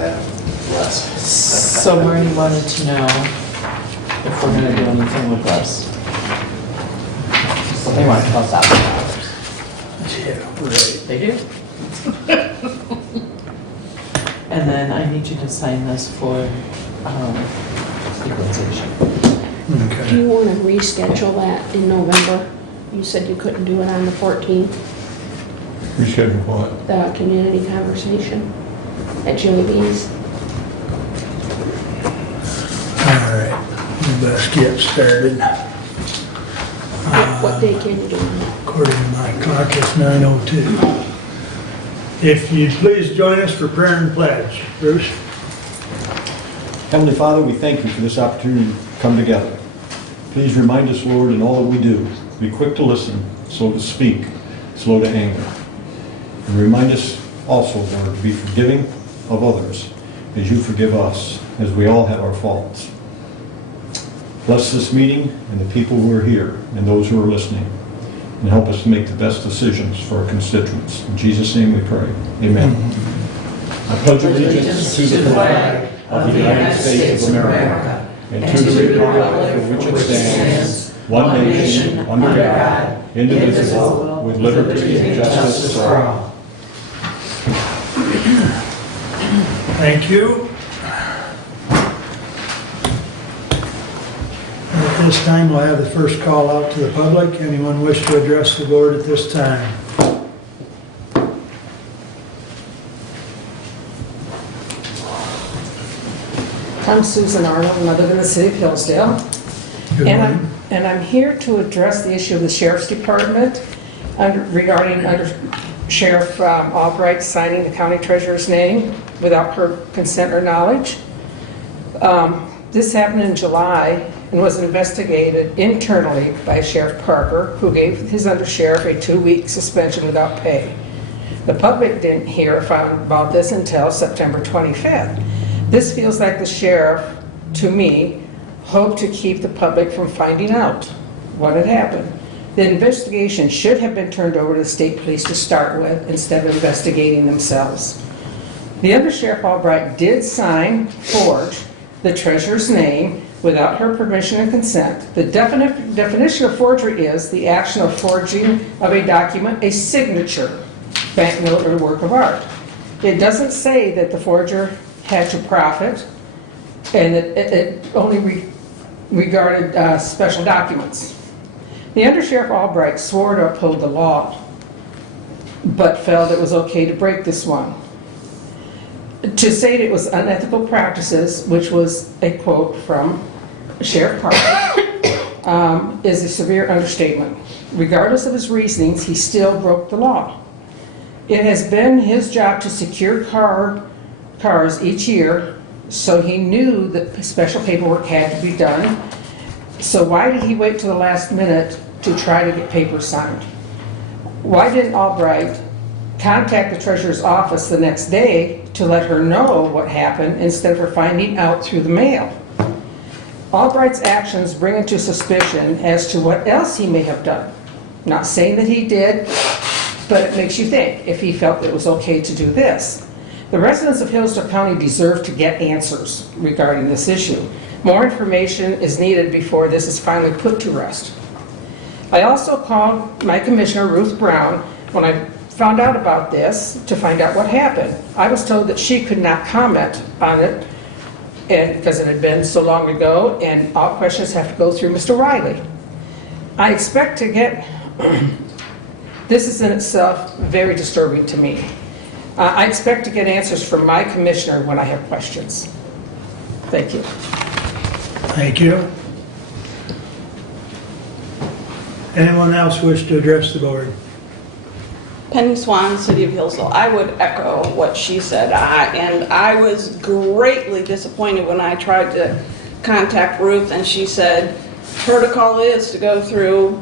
less. So Marty wanted to know if we're gonna do anything with this. So they want $12,000. Yeah, right. They do? And then I need you to sign this for equalization. Do Okay. you want to reschedule that in November? You said you couldn't do it on the 14th, Reschedule what? the community conversation at Jimmy B's. All right, we best get started. What day can you do? According to my clock, it's 9:02. If you'd please join us for prayer and pledge. Bruce? Heavenly Father, we thank you for this opportunity to come together. Please remind us, Lord, in all that we do, be quick to listen, slow to speak, slow to anger. And remind us also, Lord, to be forgiving of others as you forgive us, as we all have our faults. Bless this meeting and the people who are here and those who are listening, and help us to make the best decisions for our constituents. In Jesus' name we pray. Amen. I pledge allegiance to the flag of the United States of America and to the republic for which it stands, one nation, under God, indivisible, with liberty and justice for all. Thank you. At this time, we'll have the first call out to the public. Anyone wish to address the board at this time? I'm Susan Arnold, and I live in the city of Hillsdale. Good morning. And I'm here to address the issue of the sheriff's department regarding under Sheriff Albright signing the county treasurer's name without her consent or knowledge. This happened in July and was investigated internally by Sheriff Parker, who gave his undersheriff a 2-week suspension without pay. The public didn't hear or find about this until September 25th. This feels like the sheriff, to me, hoped to keep the public from finding out what had happened. The investigation should have been turned over to the state police to start with instead of investigating themselves. The undersheriff Albright did forge the treasurer's name without her permission and consent. The definition of forgery is the action of forging of a document, a signature, banknote, or work of art. It doesn't say that the forger had to profit and it only regarded special documents. The undersheriff Albright swore to uphold the law, but felt it was okay to break this one. To say that it was unethical practices, which was a quote from Sheriff Parker, is a severe understatement. Regardless of his reasonings, he still broke the law. It has been his job to secure cars each year, so he knew that special paperwork had to be done. So why did he wait till the last minute to try to get papers signed? Why didn't Albright contact the treasurer's office the next day to let her know what happened instead of her finding out through the mail? Albright's actions bring into suspicion as to what else he may have done. Not saying that he did, but it makes you think if he felt it was okay to do this. The residents of Hillsdale County deserve to get answers regarding this issue. More information is needed before this is finally put to rest. I also called my commissioner, Ruth Brown, when I found out about this to find out what happened. I was told that she could not comment on it and because it had been so long ago and all questions have to go through Mr. Riley. I expect to get, this is in itself very disturbing to me. I expect to get answers from my commissioner when I have questions. Thank you. Thank you. Anyone else wish to address the board? Penny Swan, City of Hillsdale. I would echo what she said. I was greatly disappointed when I tried to contact Ruth and she said, protocol is to go through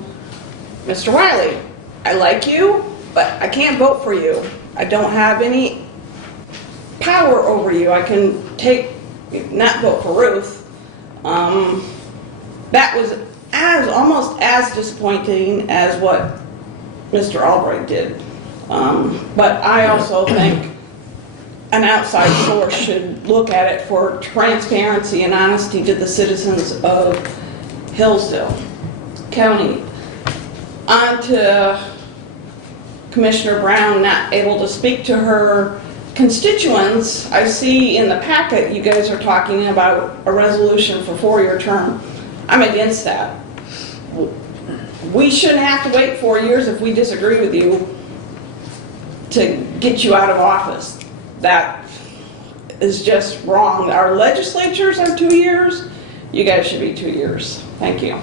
Mr. Wiley. I like you, but I can't vote for you. I don't have any power over you. I can not vote for Ruth. That was almost as disappointing as what Mr. Albright did. But I also think an outside source should look at it for transparency and honesty to the citizens of Hillsdale County. On to Commissioner Brown not able to speak to her constituents. I see in the packet you guys are talking about a resolution for 4-year term. I'm against that. We shouldn't have to wait 4 years if we disagree with you to get you out of office. That is just wrong. Our legislatures are 2 years. You guys should be 2 years. Thank you.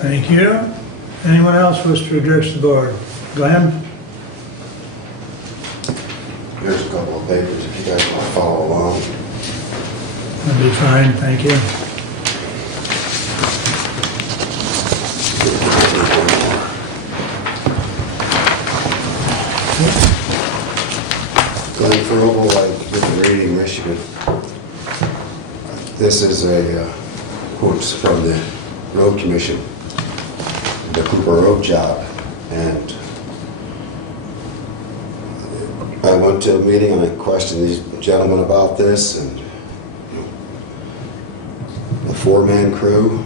Thank you. Anyone else wish to address the board? Glenn? Here's a couple of papers if you guys want to follow along. That'd be fine, thank you. Glenn Froebel, I did the rating Michigan. This is a quote from the road commission, the Cooper Road job. And I went to a meeting and I questioned these gentlemen about this, and the 4-man crew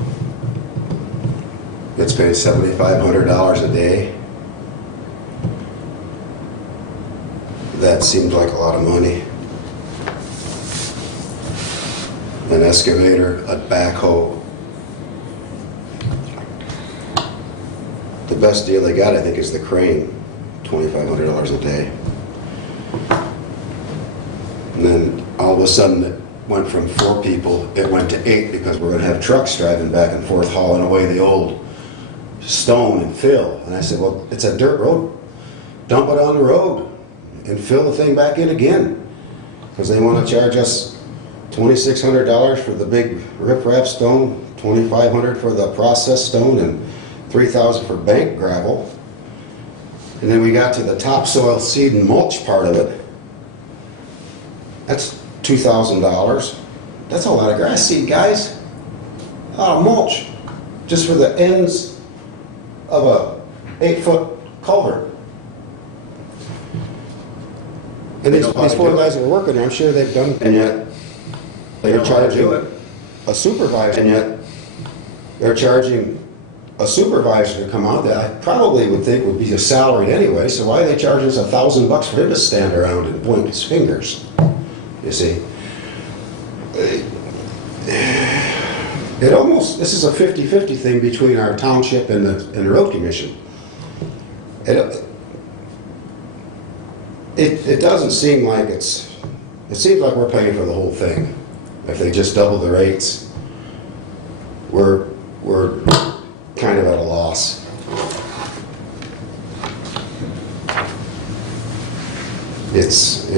gets paid $7,500 a day. That seemed like a lot of money. An excavator, a backhoe. The best deal they got, I think, is the crane, $2,500 a day. And then all of a sudden it went from 4 people, it went to 8 because we're gonna have trucks driving back and forth hauling away the old stone and fill. And I said, well, it's a dirt road. Dump it on the road and fill the thing back in again. Because they want to charge us $2,600 for the big riprap stone, $2,500 for the processed stone, and $3,000 for bank gravel. And then we got to the topsoil seed and mulch part of it. That's $2,000. That's a lot of grass seed, guys. A lot of mulch. Just for the ends of a 8-foot culvert. And these 4 guys that are working there, I'm sure they've done, and yet they're charging a supervisor, and yet they're charging a supervisor to come out that I probably would think would be a salary anyway, so why are they charging us $1,000 for him to stand around and point his fingers? You see? It almost, this is a 50-50 thing between our township and the road commission. It doesn't seem like it seems like we're paying for the whole thing. If they just double the rates, we're kind of at a loss. It's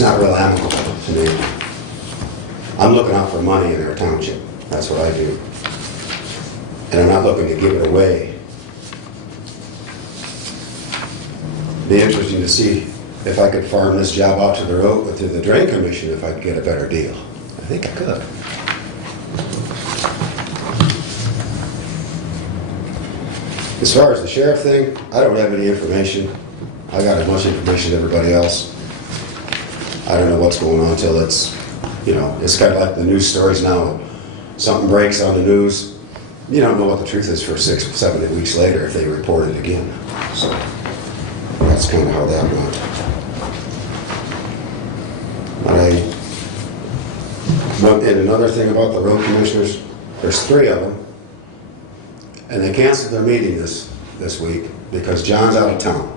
not real amicable to me. I'm looking out for money in our township. That's what I do. And I'm not looking to give it away. Be interesting to see if I could farm this job out to the road, to the drain commission, if I could get a better deal. I think I could. As far as the sheriff thing, I don't have any information. I got as much information as everybody else. I don't know what's going on till it's, it's kind of like the news stories now. Something breaks on the news, you don't know what the truth is for 6 or 7 weeks later if they report it again. So that's kind of how that went. And another thing about the road commissioners, there's 3 of them, and they canceled their meeting this week because John's out of town.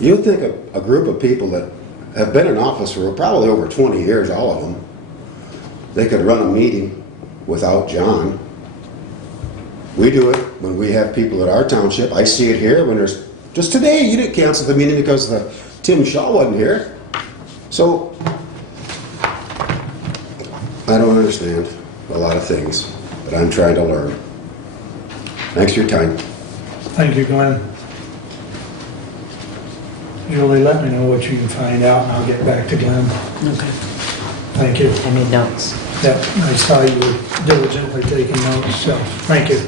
You'd think a group of people that have been in office for probably over 20 years, all of them, they could run a meeting without John. We do it when we have people at our township. I see it here when there's, just today you didn't cancel the meeting because Tim Shaw wasn't here. So, I don't understand a lot of things, but I'm trying to learn. Thanks for your time. Thank you, Glenn. Julie, let me know what you can find out and I'll get back to Glenn. Okay. Thank you. I made notes. Yep, I saw you were diligently taking notes, so thank you.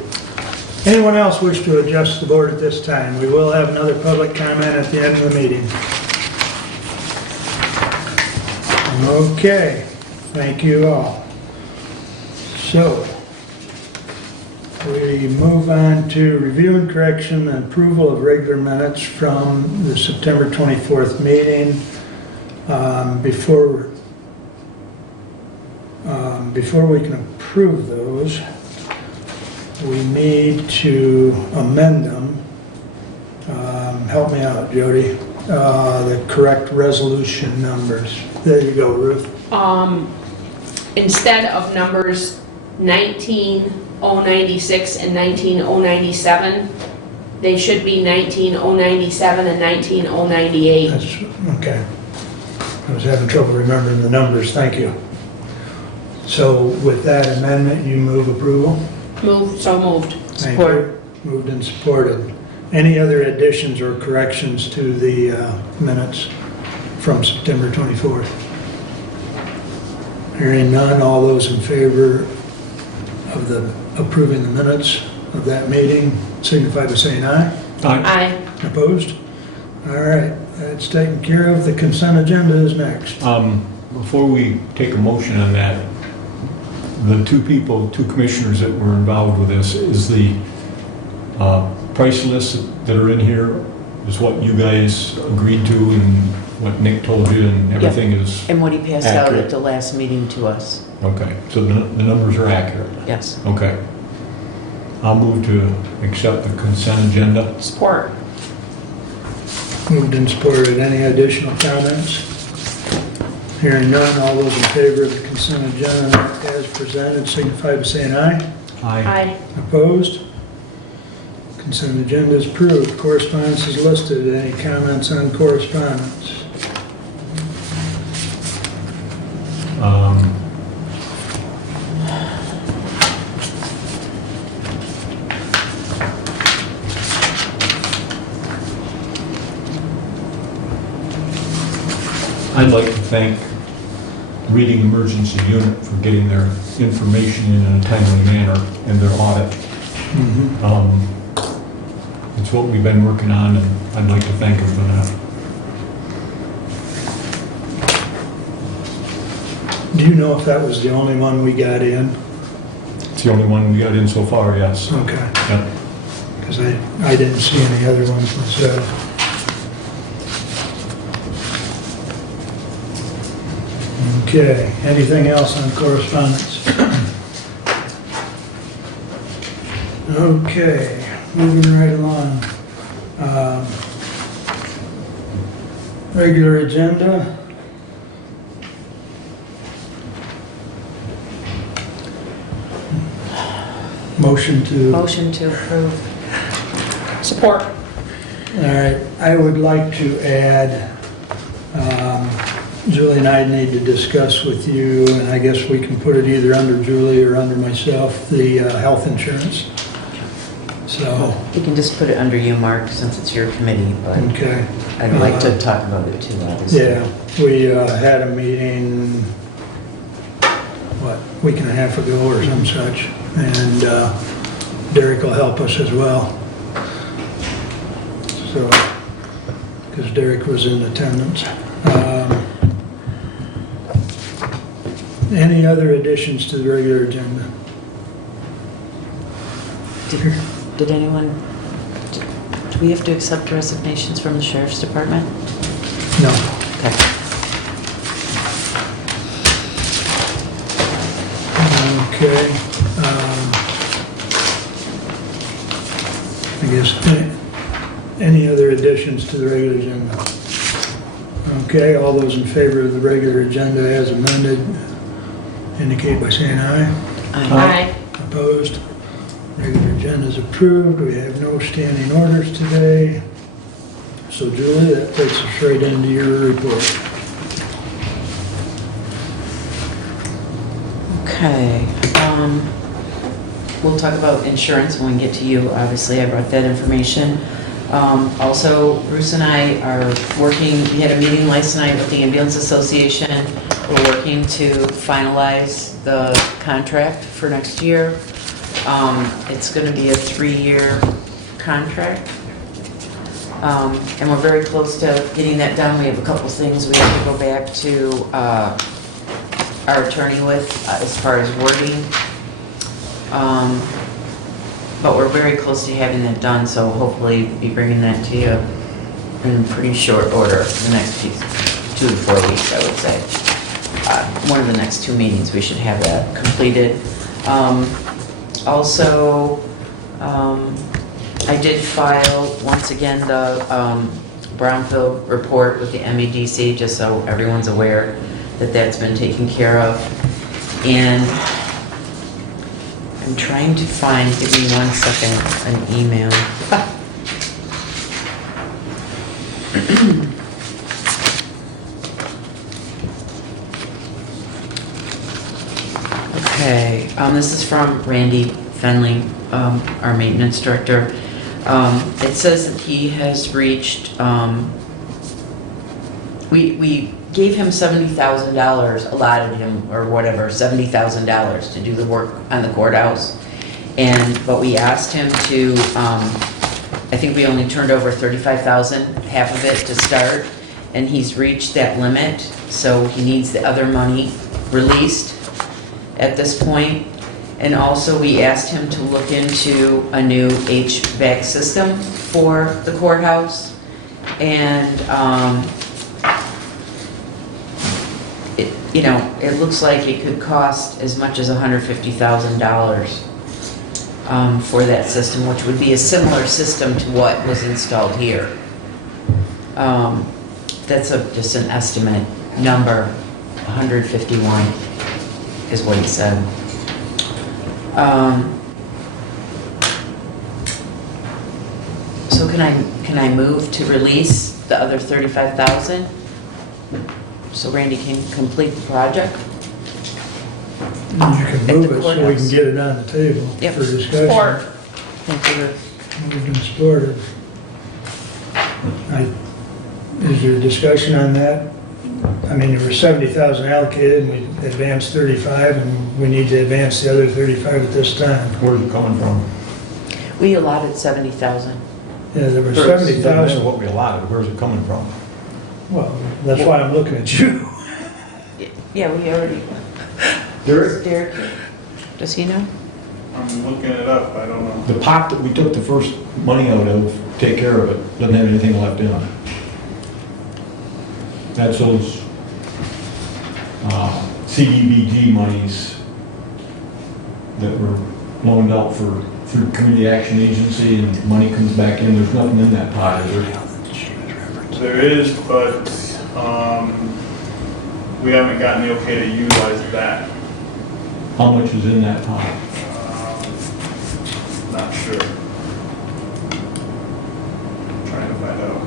Anyone else wish to address the board at this time? We will have another public comment at the end of the meeting. Okay, thank you all. So, we move on to review and correction and approval of regular minutes from the September 24th meeting. Before we can approve those, we need to amend them. Help me out, Jody. The correct resolution numbers. There you go, Ruth. Instead of numbers 19,096 and 19,097, they should be 19,097 and 19,098. That's, okay. I was having trouble remembering the numbers, thank you. So with that amendment, you move approval? So moved. Thank you. Moved and supported. Any other additions or corrections to the minutes from September 24th? Hearing none, all those in favor of approving the minutes of that meeting signify by saying aye. Aye. Opposed? All right, that's taken care of. The consent agenda is next. Before we take a motion on that, the two commissioners that were involved with this, is the price lists that are in here, is what you guys agreed to and what Nick told you and everything is And what he passed out accurate? at the last meeting to us. Okay, so the numbers are accurate? Yes. Okay. I'll move to accept the consent agenda. Support. Moved and supported. Any additional comments? Hearing none, all those in favor of the consent agenda as presented signify by saying aye. Aye. Opposed? Consent agenda is approved. Correspondence is listed. Any comments on correspondence? I'd like to thank Reading Emergency Unit for getting their information in a timely manner in their audit. It's what we've been working on, and I'd like to thank them for that. Do you know if that was the only one we got in? It's the only one we got in so far, yes. Okay, Yep. because I didn't see any other ones myself. Okay, anything else on correspondence? Okay, moving right along. Regular agenda. Motion to... Motion to approve. Support. All right, I would like to add, Julie and I need to discuss with you, and I guess we can put it either under Julie or under myself, the health insurance. So, You can just put it under you, Mark, since it's your committee, but okay. I'd like to talk about it too, obviously. Yeah, we had a meeting, what, week and a half ago or some such, and Derek will help us as well. So, because Derek was in attendance. Any other additions to the regular agenda? Did anyone, do we have to accept resignations from the sheriff's department? No. Okay. Okay. I guess, any other additions to the regular agenda? Okay, all those in favor of the regular agenda as amended indicate by saying aye. Aye. Opposed? Regular agenda is approved. We have no standing orders today. So Julie, that takes us right into your report. Okay, we'll talk about insurance when we get to you. Obviously, I brought that information. Also, Bruce and I are working, we had a meeting last night with the Ambulance Association. We're working to finalize the contract for next year. It's gonna be a 3-year contract. And we're very close to getting that done. We have a couple things we have to go back to our attorney with as far as wording. But we're very close to having that done, so hopefully be bringing that to you in pretty short order, the next 2 to 4 weeks, I would say. One of the next 2 meetings, we should have that completed. Also, I did file, once again, the brownfield report with the MEDC, just so everyone's aware that that's been taken care of. And I'm trying to find, give me 1 second, an email. Okay, this is from Randy Fenley, our maintenance director. It says that he has reached, we gave him $70,000, allotted him, or whatever, $70,000 to do the work on the courthouse. But we asked him to, I think we only turned over $35,000, half of it to start, and he's reached that limit, so he needs the other money released at this point. And also, we asked him to look into a new HVAC system for the courthouse. And, it looks like it could cost as much as $150,000 for that system, which would be a similar system to what was installed here. That's just an estimate number, 151 is what he said. So can I move to release the other 35,000? So Randy can complete the project? You can move the it so we can courthouse. get it on the table Yep. for discussion. Support. Thank you. We can support it. Is there discussion on that? I mean, there were 70,000 allocated, and we advanced 35, and we need to advance the other 35 at this time. Where's it coming from? We allotted 70,000. Yeah, there were Doesn't matter 70,000. what we allotted, where's it coming from? Well, that's why I'm looking at you. Yeah, we already, Derek, does he know? I'm looking it up, I don't know. The pot that we took the first money out of, to take care of it, doesn't have anything left in it. That's those CDBG monies that were loaned out through Community Action Agency, and money comes back in. There's nothing in that pot, is there? There is, but we haven't gotten the okay to utilize that. How much is in that pot? Not sure. Trying to find out.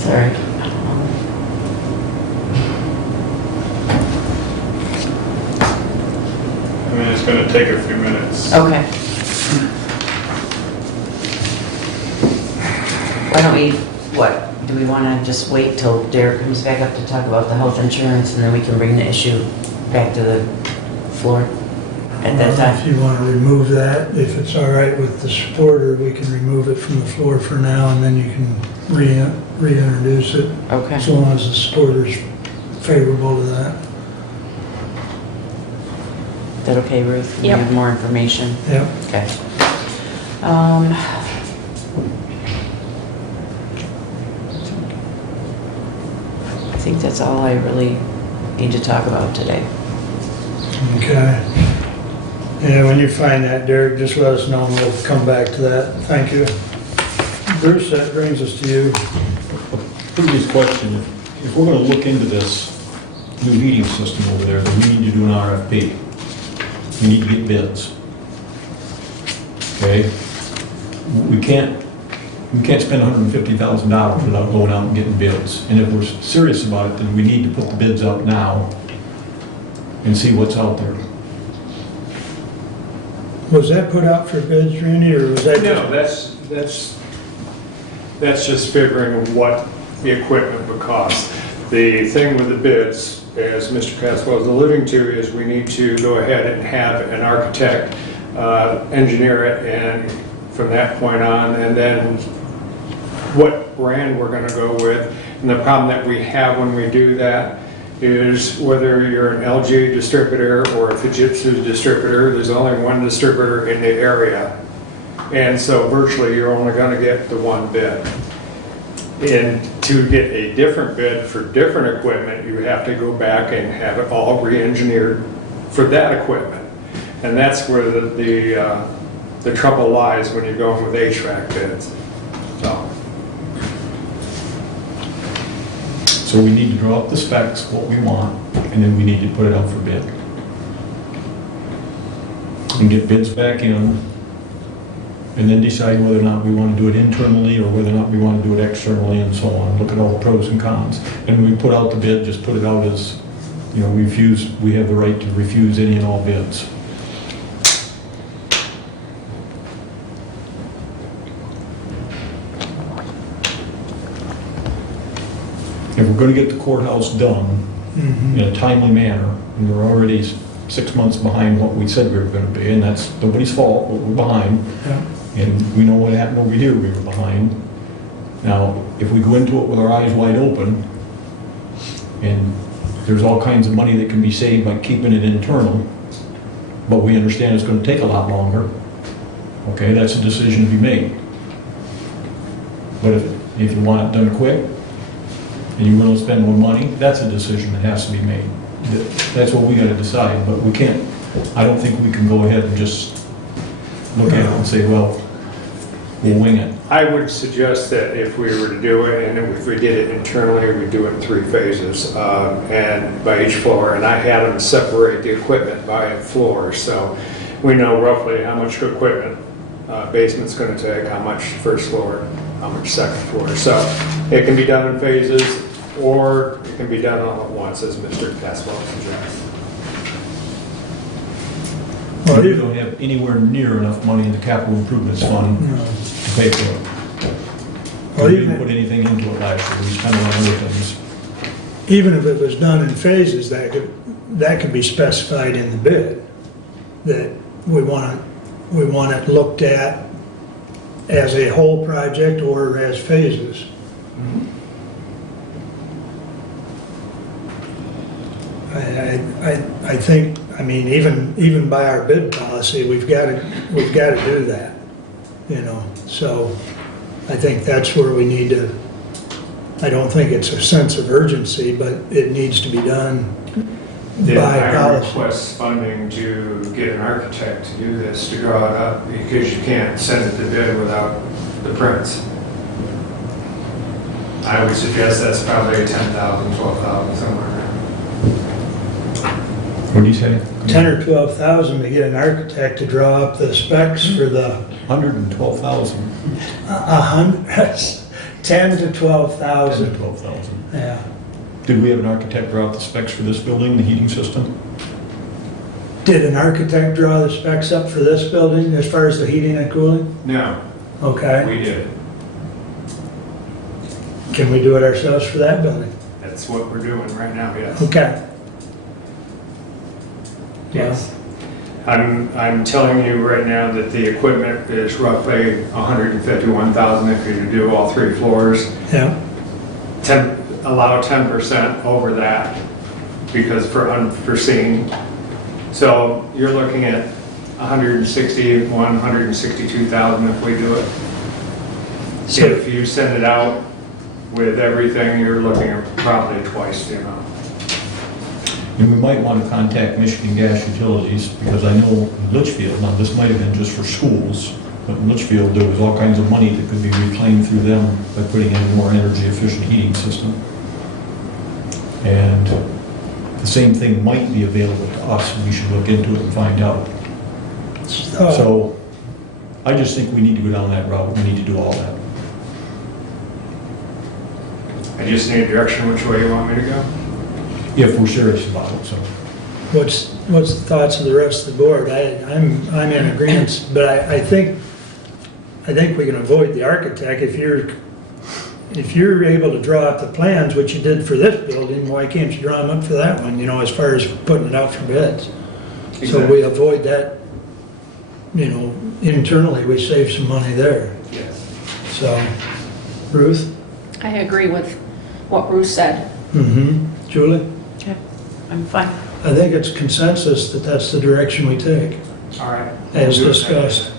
Sorry. I mean, it's gonna take a few minutes. Okay. Why don't we, do we want to just wait till Derek comes back up to talk about the health insurance, and then we can bring the issue back to the floor at that If time? you want to remove that, if it's all right with the supporter, we can remove it from the floor for now, and then you can reintroduce it, Okay. as long as the supporter's favorable to that. Is that okay, Ruth? You Yep. have more information? Yep. Okay. I think that's all I really need to talk about today. Okay. Yeah, when you find that, Derek, just let us know, and we'll come back to that. Thank you. Bruce, that brings us to you. Previous question, if we're gonna look into this new heating system over there, then we need to do an RFP. We need to get bids. Okay? We can't We can't spend $150,000 without going out and getting bids. And if we're serious about it, then we need to put the bids up now and see what's out there. Was that put out for bids, Randy, or was that No, just? that's just figuring what the equipment would cost. The thing with the bids, as Mr. Caswell is alluding to, is we need to go ahead and have an architect engineer it, and from that point on, and then what brand we're going to go with. And the problem that we have when we do that is whether you're an LG distributor or a Fujitsu distributor, there's only one distributor in the area. And so virtually you're only going to get the one bid. And to get a different bid for different equipment, you have to go back and have it all re-engineered for that equipment. And that's where the trouble lies when you're going with HVAC bids. So we need to draw up the specs, what we want, and then we need to put it out for bid. And get bids back in, and then decide whether or not we want to do it internally or whether or not we want to do it externally and so on. Look at all the pros and cons. And when we put out the bid, just put it out as, you know, we have the right to refuse any and all bids. If we're going to get the courthouse done in a timely manner, and we're already 6 months behind what we said we were going to be, and that's nobody's fault, but we're behind. Yeah. And we know what happened over here, we were behind. Now, if we go into it with our eyes wide open, and there's all kinds of money that can be saved by keeping it internal, but we understand it's going to take a lot longer, okay, that's a decision to be made. But if you want it done quick, and you're willing to spend more money, that's a decision that has to be made. That's what we got to decide, but we can't, I don't think we can go ahead and just look at it and say, well, we'll wing it. I would suggest that if we were to do it, and if we did it internally, we do it in 3 phases, and by each floor. And I had them separate the equipment by floor, so we know roughly how much equipment basement's going to take, how much first floor, how much second floor. So it can be done in phases, or it can be done all at once, as Mr. Caswell suggests. Well, We you- don't have anywhere near enough money in the capital improvements fund No. to pay for it. Well, We didn't even- put anything into it last year, we spent it on other things. Even if it was done in phases, that could be specified in the bid, that we want it looked at as a whole project or as phases. I think, I mean, even by our bid policy, we've got to do that, you know, so I think that's where we need to, I don't think it's a sense of urgency, but it needs to be done Did by I policy. request funding to get an architect to do this, to draw it up, because you can't send it to bid without the prints. I would suggest that's probably 10,000, 12,000, somewhere around. What do you say? 10 or 12,000 to get an architect to draw up the specs for the 112,000. 10 to 10 12,000. to 12,000. Yeah. Did we have an architect draw out the specs for this building, the heating system? Did an architect draw the specs up for this building as far as the heating and cooling? No, Okay. we did. Can we do it ourselves for that building? That's what we're doing right now, yes. Okay. Yes. I'm telling you right now that the equipment is roughly 151,000 if you do all 3 floors. Yeah. Allow 10% over that because for unforeseen. So you're looking at 162,000 if we do it. So- If you send it out with everything, you're looking at probably twice the amount. And we might want to contact Michigan Gas Utilities, because I know in Litchfield, now this might have been just for schools, but in Litchfield, there was all kinds of money that could be reclaimed through them by putting in a more energy efficient heating system. And the same thing might be available to us, and we should look into it and find out. So, So I just think we need to go down that route, we need to do all that. I just need direction which way you want me to go. If we're serious about it, so. What's the thoughts of the rest of the board? I'm in agreement, but I think we can avoid the architect. If you're able to draw up the plans, which you did for this building, why can't you draw them up for that one, as far as putting it out for bids? So Exactly. we avoid that, internally, we save some money there. Yes. So, Ruth? I agree with what Bruce said. Mm-hmm. Julie? Okay, I'm fine. I think it's consensus that that's the direction we take, All right. as We'll do it discussed.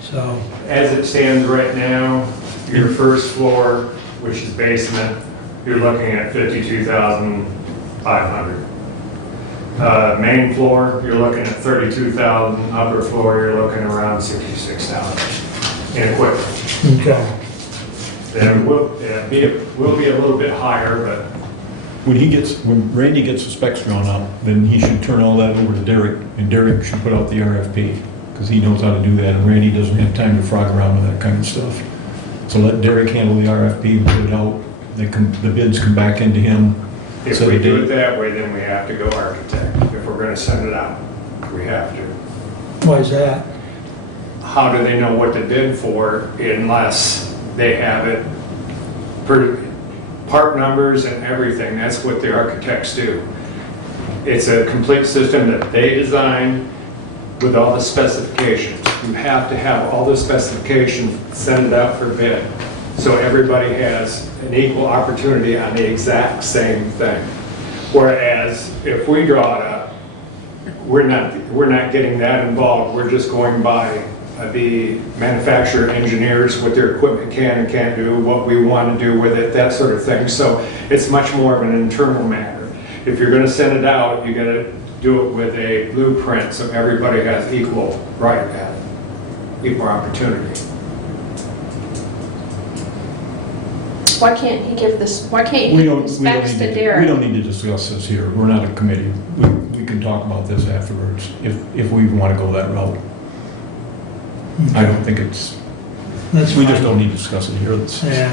So, As it stands right now, your first floor, which is basement, you're looking at $52,500. Main floor, you're looking at $32,000. Upper floor, you're looking around $66,000 in equipment. okay. Then we'll be a little bit higher, but When Randy gets the specs drawn up, then he should turn all that over to Derek, and Derek should put out the RFP, because he knows how to do that, and Randy doesn't have time to frog around with that kind of stuff. So let Derek handle the RFP, and put it out, the bids come back into him. if set we a do date. it that way, then we have to go architect. If we're gonna send it out, we have to. Why is that? How do they know what to bid for unless they have it for part numbers and everything? That's what the architects do. It's a complete system that they design with all the specifications. You have to have all the specifications, send it out for bid. So everybody has an equal opportunity on the exact same thing. Whereas if we draw it up, we're not getting that involved. We're just going by the manufacturer engineers, what their equipment can and can't do, what we want to do with it, that sort of thing. So it's much more of an internal matter. If you're going to send it out, you got to do it with a blueprint so everybody has equal right at equal opportunity. Why can't he give this, why can't We he don't, give the we don't specs need to to, we Derek? don't need to discuss this here. We're not a committee. We can talk about this afterwards, if we want to go that route. I don't think it's, That's we just fine. don't need to discuss it here. It's- Yeah.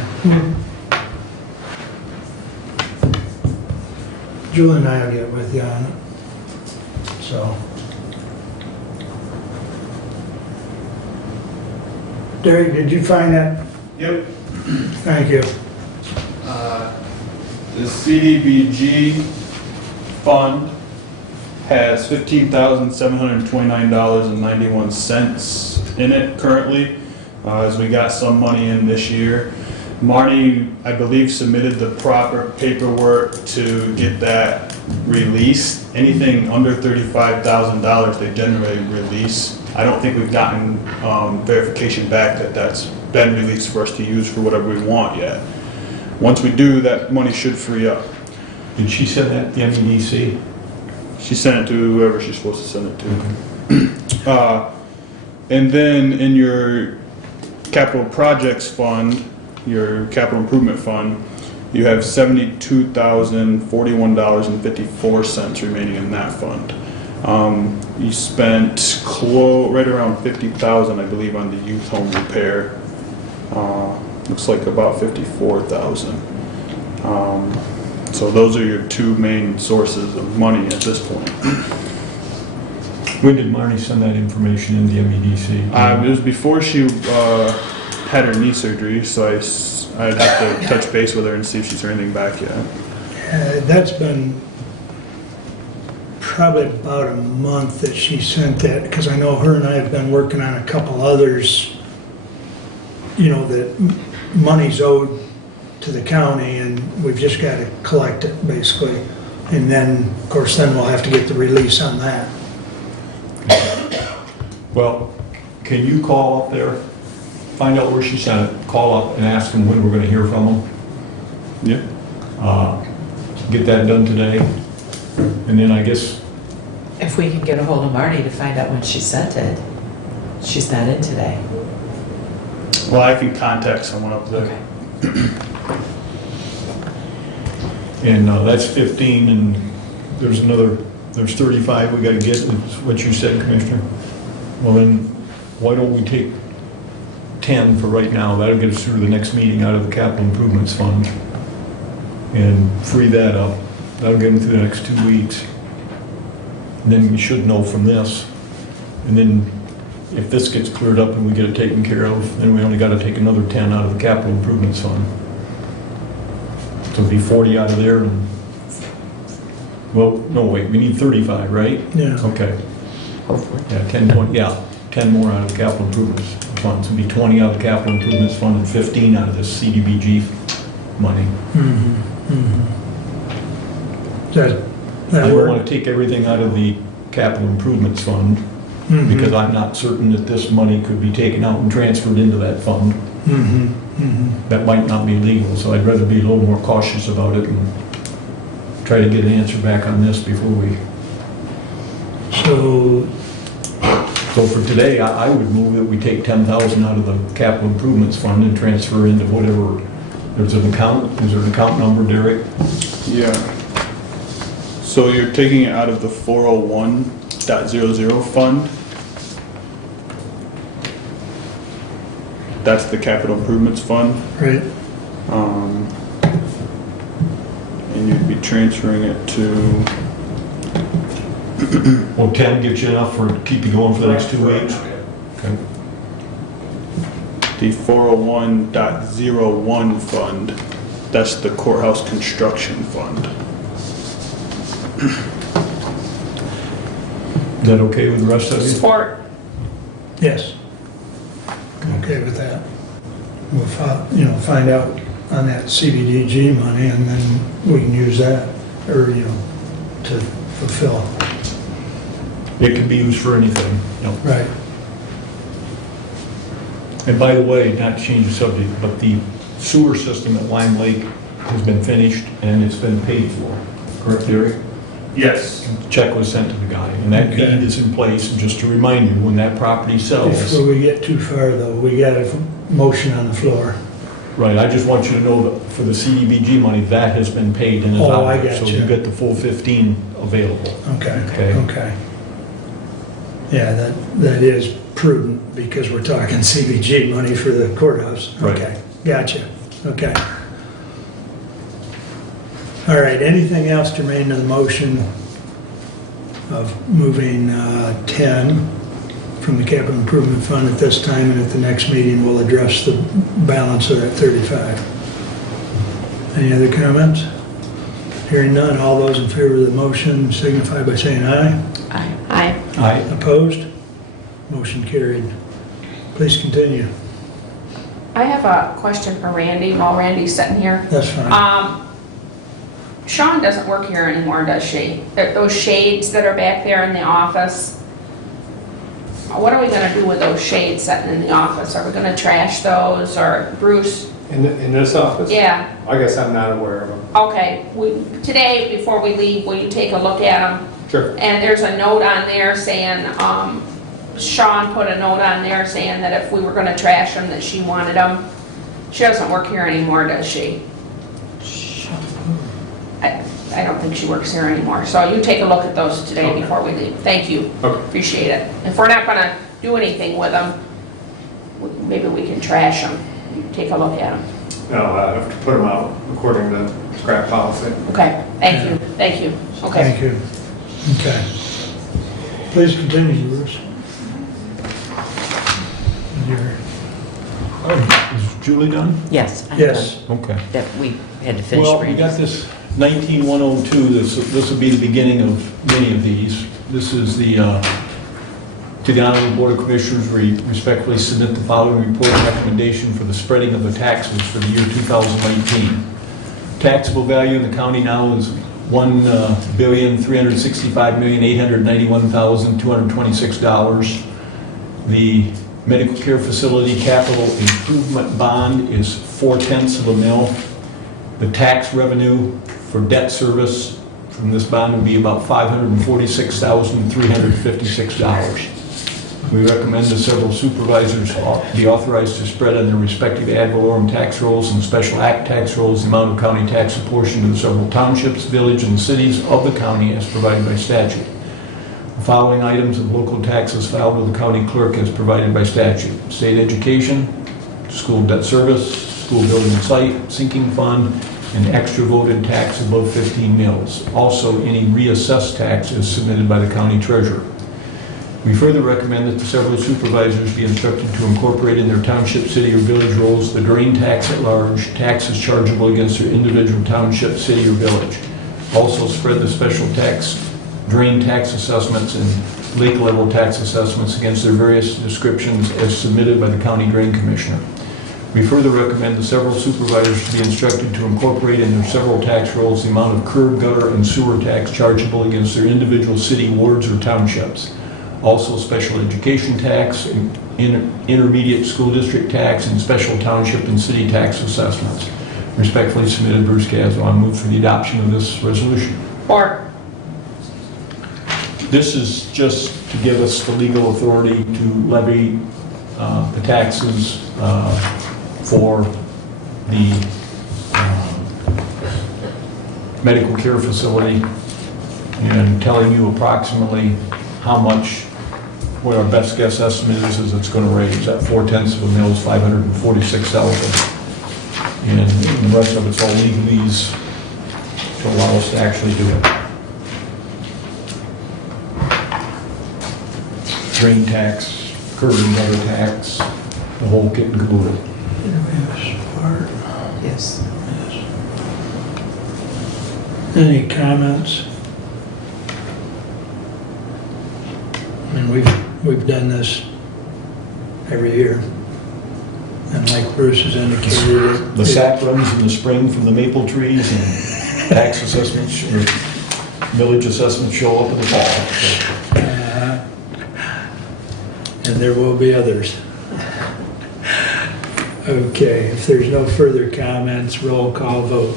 Julie and I will get with you on it. So. Derek, did you find that? Yep. Thank you. The CDBG fund has $15,729.91 in it currently, as we got some money in this year. Marnie, I believe, submitted the proper paperwork to get that released. Anything under $35,000, they generally release. I don't think we've gotten verification back that that's been released for us to use for whatever we want yet. Once we do, that money should free up. Did she send that to the MEDC? She sent it to whoever she's supposed to send it to. And then in your capital projects fund, your capital improvement fund, you have $72,041.54 remaining in that fund. You spent right around $50,000, I believe, on the youth home repair. Looks like about $54,000. So those are your two main sources of money at this point. When did Marnie send that information in the MEDC? It was before she had her knee surgery, so I'd have to touch base with her and see if she's heard anything back yet. That's been probably about a month that she sent that, because I know her and I have been working on a couple others, that money's owed to the county, and we've just got to collect it, basically. And then, of course, then we'll have to get the release on that. Well, can you call up there, find out where she sent it, call up and ask them when we're going to hear from them? Yeah. Get that done today, and then I guess, If we can get a hold of Marty to find out when she sent it. She's not in today. Well, I can contact someone up there. Okay. and that's 15, and there's 35 we got to get, is what you said, Commissioner. Well then, why don't we take 10 for right now? That'll get us through the next meeting out of the capital improvements fund. and free that up. That'll get them through the next 2 weeks. And then we should know from this. And then if this gets cleared up and we get it taken care of, then we only gotta take another 10 out of the capital improvements fund. So it'd be 40 out of there and, well, no, wait, we need 35, right? Yeah. Okay, Hopefully. yeah, 10, 20, yeah, 10 more out of the capital improvements fund. So it'd be 20 out of the capital improvements fund and 15 out of the CDBG money. That, I that don't work? want to take everything out of the capital improvements fund, because I'm not certain that this money could be taken out and transferred into that fund. That might not be legal, so I'd rather be a little more cautious about it and try to get an answer back on this before we... So for today, I would move that we take 10,000 out of the capital improvements fund and transfer into whatever, there's an account, is there an account number, Derek? Yeah. So you're taking it out of the 401.00 fund. That's the capital improvements fund. Right, And you'd be transferring it to, Well, 10 gives you enough for, keep you going for the next 2 weeks? Okay. the 401.01 fund. That's the courthouse construction fund. Is that okay with the rest of you? Support. yes. I'm okay with that. We'll find out on that CBDG money, and then we can use that, or, to fulfill. It can be used for anything, Right. And by the way, not to change the subject, but the sewer system at Lime Lake has been finished and it's been paid for. Correct, Derek? Yes. The check was sent to the guy, and that Okay. deed is in place. And just to remind you, when that property sells, Before we get too far, though, we got a motion on the floor. right, I just want you to know that for the CDBG money, that has been paid and is Oh, out I there. got So you. you get the full 15 available. Okay, Okay. okay. Yeah, that is prudent, because we're talking CBG money for the courthouse. Right. Okay, gotcha, okay. All right, anything else germane to the motion of moving 10 from the capital improvement fund at this time, and at the next meeting, we'll address the balance of that 35? Any other comments? Hearing none, all those in favor of the motion signify by saying aye. Aye. Aye. Aye. Opposed? Motion carried. Please continue. I have a question for Randy while Randy's sitting here. That's fine. Sean doesn't work here anymore, does she? Those shades that are back there in the office, what are we gonna do with those shades sitting in the office? Are we gonna trash those, or Bruce? In this office? Yeah, I guess I'm not aware of them. okay. Today, before we leave, will you take a look at them? Sure. And there's a note on there saying, Sean put a note on there saying that if we were gonna trash them, that she wanted them. She doesn't work here anymore, does she? I don't think she works here anymore. So you take a look at those today Okay. before we leave. Thank you. Okay. Appreciate it. If we're not gonna do anything with them, maybe we can trash them. Take a look at them. No, I have to put them out according to scrap policy. Okay, thank you, thank you. Okay. Thank you. Okay. Please continue, Bruce. Is Julie done? Yes. I'm Yes. done. Okay. That we had to finish Well, we reading. got this 19102, this will be the beginning of many of these. This is the, to the Honorable Board of Commissioners, we respectfully submit the following report and recommendation for the spreading of the taxes for the year 2019. Taxable value in the county now is $1,365,891,226. The medical care facility capital improvement bond is 0.4 mil. The tax revenue for debt service from this bond would be about $546,356. We recommend the several supervisors be authorized to spread on their respective ad valorem tax rolls and special act tax rolls the amount of county tax apportioned to the several townships, villages, and cities of the county as provided by statute. The following items of local taxes filed with the county clerk as provided by statute: state education, school debt service, school building and site, sinking fund, an extra voted tax above 15 mills. Also, any reassessed tax is submitted by the county treasurer. We further recommend that the several supervisors be instructed to incorporate in their township, city, or village rolls the drain tax at large, taxes chargeable against their individual township, city, or village. Also spread the special tax, drain tax assessments and lake level tax assessments against their various descriptions as submitted by the county drain commissioner. We further recommend the several supervisors to be instructed to incorporate in their several tax rolls the amount of curb, gutter, and sewer tax chargeable against their individual city, wards, or townships. Also special education tax, intermediate school district tax, and special township and city tax assessments. Respectfully submitted, Bruce Caswell. I move for the adoption of this resolution. Or, This is just to give us the legal authority to levy the taxes for the medical care facility, and telling you approximately how much, what our best guess estimate is it's going to raise. At 4/10 of a mill is $546,000. And the rest of it's all legalese to allow us to actually do it. Drain tax, curb and gutter tax, the whole kit and caboodle. Yes. Any comments? I mean, we've done this every year. And like Bruce has indicated. The sap runs in the spring from the maple trees, and tax assessments or village assessments show up in the fall. And there will be others. Okay, if there's no further comments, roll call vote.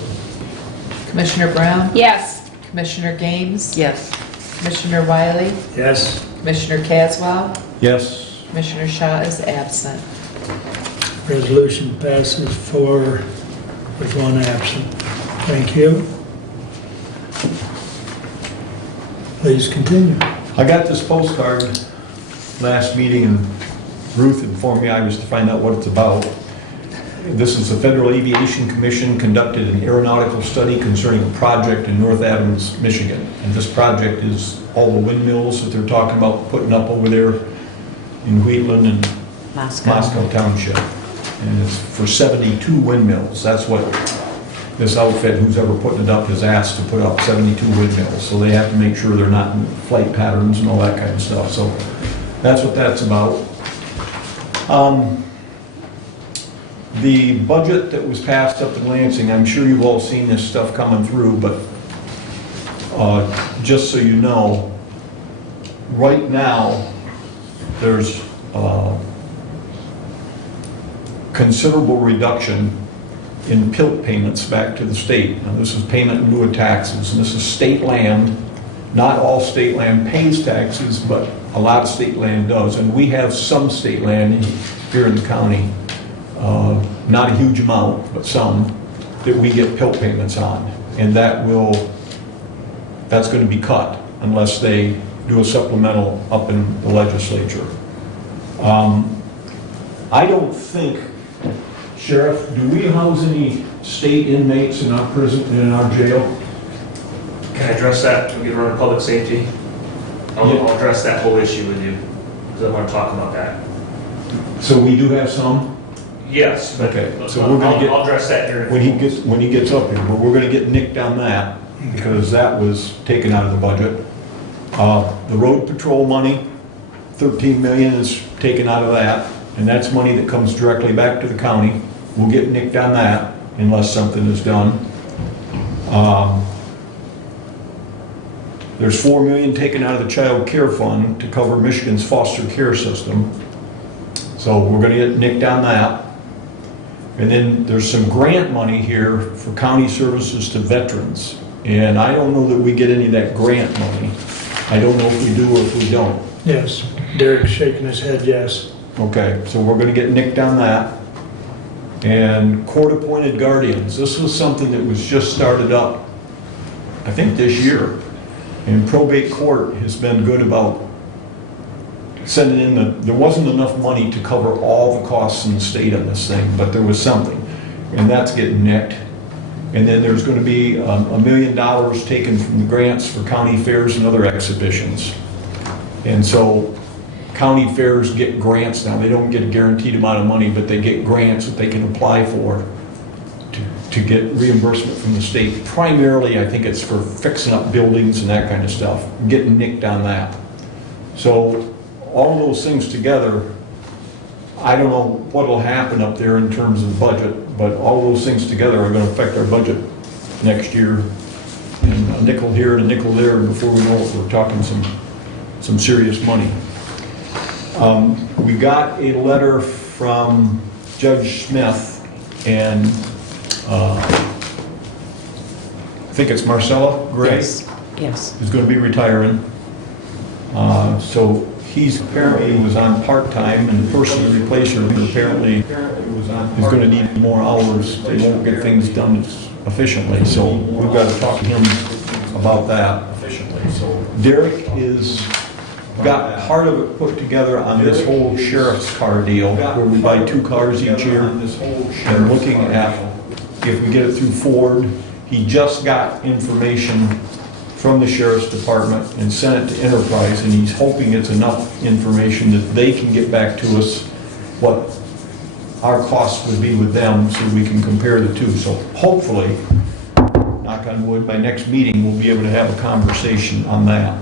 Commissioner Brown? yes, Commissioner Gaines? Yes. Commissioner Wiley? Yes? Commissioner Caswell? Yes, Commissioner Shaw is absent. Resolution passes 4 with 1 absent. Thank you. Please continue. I got this postcard last meeting, and Ruth informed me I was to find out what it's about. This is the Federal Aviation Commission conducted an aeronautical study concerning a project in North Adams, Michigan. And this project is all the windmills that they're talking about putting up over there in Wheatland and Moscow Township. And it's for 72 windmills. That's what this outfit, who's ever putting it up, is asked to put up 72 windmills. So they have to make sure they're not in flight patterns and all that kind of stuff. So that's what that's about. The budget that was passed up in Lansing, I'm sure you've all seen this stuff coming through, but just so you know, right now, there's considerable reduction in PILT payments back to the state. Now, this is payment in lieu of taxes, and this is state land. Not all state land pays taxes, but a lot of state land does. And we have some state land here in the county, not a huge amount, but some, that we get PILT payments on. And that's going to be cut unless they do a supplemental up in the legislature. I don't think, Sheriff, do we house any state inmates in our prison, in our jail? Can I address that when we run public safety? I'll address that whole issue with you, because I want to talk about that. So we do have some? Yes, but Okay, so we're gonna get- I'll address that here. When he gets up here, but we're gonna get nicked on that, because that was taken out of the budget. The road patrol money, 13 million is taken out of that, and that's money that comes directly back to the county. We'll get nicked on that unless something is done. There's 4 million taken out of the child care fund to cover Michigan's foster care system. So we're gonna get nicked on that. And then there's some grant money here for county services to veterans. And I don't know that we get any of that grant money. I don't know if we do or if we don't. Yes. Derek's shaking his head yes. Okay, so we're gonna get nicked on that. And court-appointed guardians, this was something that was just started up, I think this year. And probate court has been good about sending in there wasn't enough money to cover all the costs in the state on this thing, but there was something. And that's getting nicked. And then there's going to be $1 million taken from the grants for county fairs and other exhibitions. And so county fairs get grants now. They don't get a guaranteed amount of money, but they get grants that they can apply for to get reimbursement from the state. Primarily, I think it's for fixing up buildings and that kind of stuff, getting nicked on that. So all those things together, I don't know what'll happen up there in terms of the budget, but all those things together are going to affect our budget next year. And a nickel here and a nickel there, and before we know it, we're talking some serious money. We got a letter from Judge Smith, and I think it's Marcella Gray Yes. is going to be retiring. So he's apparently was on part-time, and the person to replace her apparently is going to need more hours. They won't get things done efficiently, so we've got to talk to him about that. Derek is got part of it put together on this whole sheriff's car deal, where we buy 2 cars each year, and looking at if we get it through Ford. He just got information from the sheriff's department and sent it to Enterprise, and he's hoping it's enough information that they can get back to us what our costs would be with them, so we can compare the two. So hopefully, knock on wood, by next meeting, we'll be able to have a conversation on that.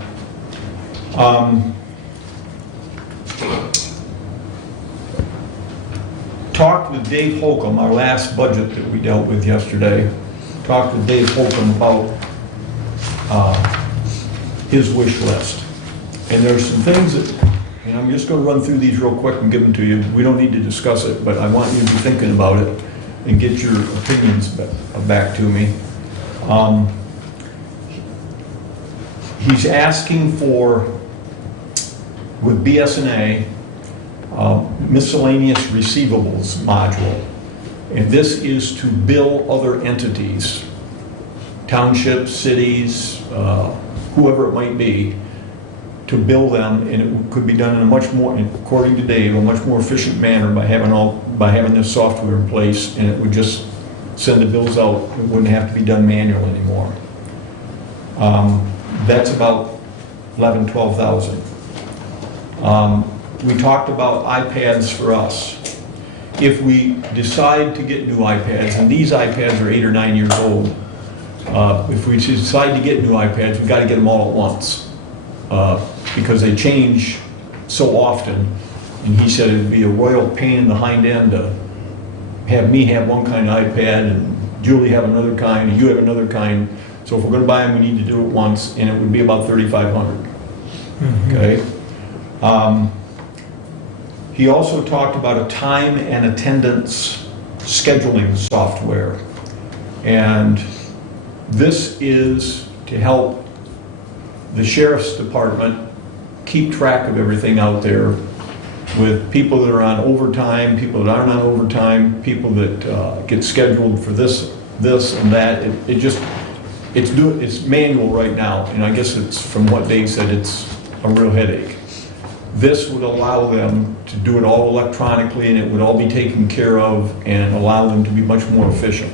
Talked with Dave Holcomb, our last budget that we dealt with yesterday. Talked with Dave Holcomb about his wish list. And there's some things that, and I'm just going to run through these real quick and give them to you. We don't need to discuss it, but I want you to be thinking about it and get your opinions back to me. He's asking for, with BSNA, miscellaneous receivables module. And this is to bill other entities, townships, cities, whoever it might be, to bill them, and it could be done in a much more, according to Dave, a much more efficient manner by having this software in place, and it would just send the bills out. It wouldn't have to be done manual anymore. That's about 11, 12,000. We talked about iPads for us. If we decide to get new iPads, and these iPads are 8 or 9 years old, if we decide to get new iPads, we've got to get them all at once, because they change so often. And he said it'd be a royal pain in the hind end to have me have one kind of iPad and Julie have another kind, and you have another kind. So if we're going to buy them, we need to do it once, and it would be about $3,500. Okay. He also talked about a time and attendance scheduling software, and this is to help the sheriff's department keep track of everything out there, with people that are on overtime, people that aren't on overtime, people that get scheduled for this and that. It's manual right now, and I guess it's, from what Dave said, it's a real headache. This would allow them to do it all electronically, and it would all be taken care of and allow them to be much more efficient.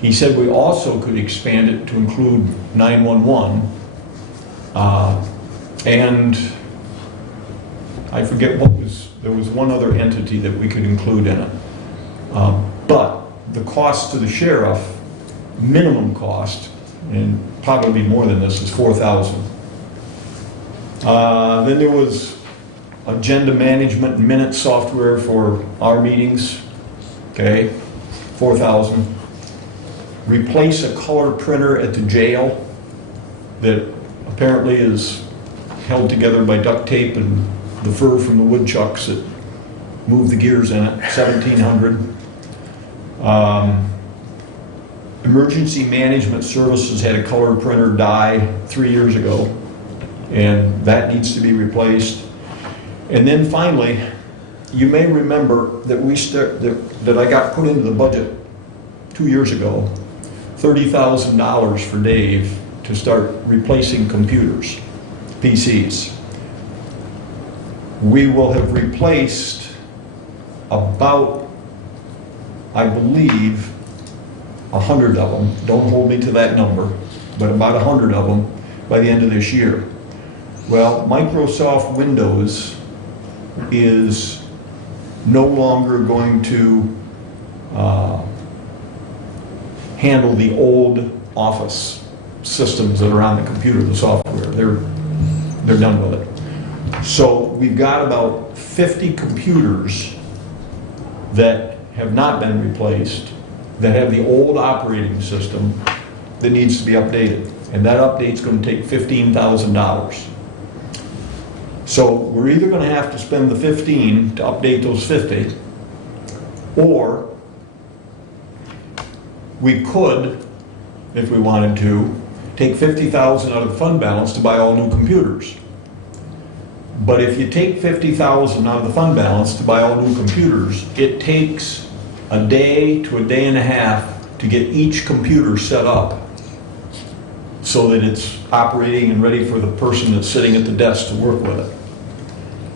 He said we also could expand it to include 911, and I forget there was one other entity that we could include in it. But the cost to the sheriff, minimum cost, and probably more than this, is $4,000. Then there was agenda management and minute software for our meetings, okay, $4,000. Replace a color printer at the jail that apparently is held together by duct tape and the fur from the woodchucks that move the gears in it, $1,700. Emergency Management Services had a color printer die 3 years ago, and that needs to be replaced. And then finally, you may remember that that I got put into the budget 2 years ago, $30,000 for Dave to start replacing computers, PCs. We will have replaced about, I believe, 100 of them, don't hold me to that number, but about 100 of them by the end of this year. Well, Microsoft Windows is no longer going to handle the old Office systems that are on the computer, the software. They're done with it. So we've got about 50 computers that have not been replaced, that have the old operating system that needs to be updated. And that update's going to take $15,000. So we're either going to have to spend the 15 to update those 50, or we could, if we wanted to, take 50,000 out of the fund balance to buy all new computers. But if you take 50,000 out of the fund balance to buy all new computers, it takes a day to a day and a half to get each computer set up so that it's operating and ready for the person that's sitting at the desk to work with it.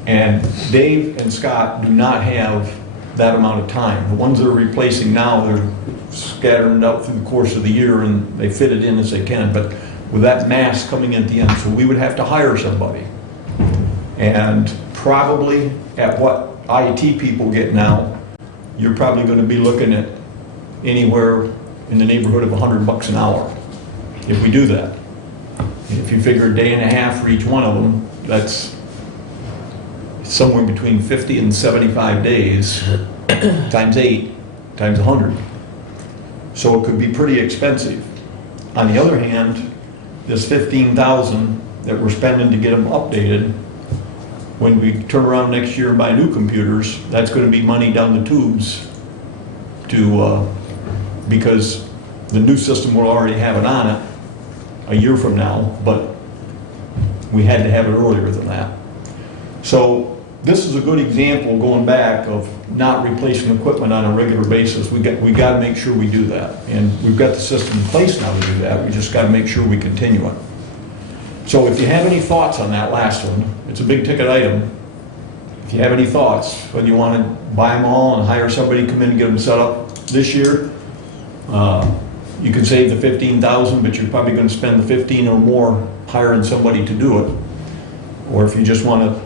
And Dave and Scott do not have that amount of time. The ones that are replacing now, they're scattering it out through the course of the year and they fit it in as they can. But with that mass coming in at the end, so we would have to hire somebody. And probably at what IT people get now, you're probably going to be looking at anywhere in the neighborhood of $100 an hour if we do that. If you figure a day and a half for each one of them, that's somewhere between 50 and 75 days times 8 times 100. So it could be pretty expensive. On the other hand, this 15,000 that we're spending to get them updated, when we turn around next year and buy new computers, that's going to be money down the tubes to, because the new system will already have it on it a year from now, but we had to have it earlier than that. So this is a good example going back of not replacing equipment on a regular basis. We got to make sure we do that. And we've got the system in place now to do that. We just got to make sure we continue it. So if you have any thoughts on that last one, it's a big ticket item. If you have any thoughts, whether you want to buy them all and hire somebody to come in and get them set up this year, you can save the 15,000, but you're probably going to spend the 15 or more hiring somebody to do it. Or if you just want to,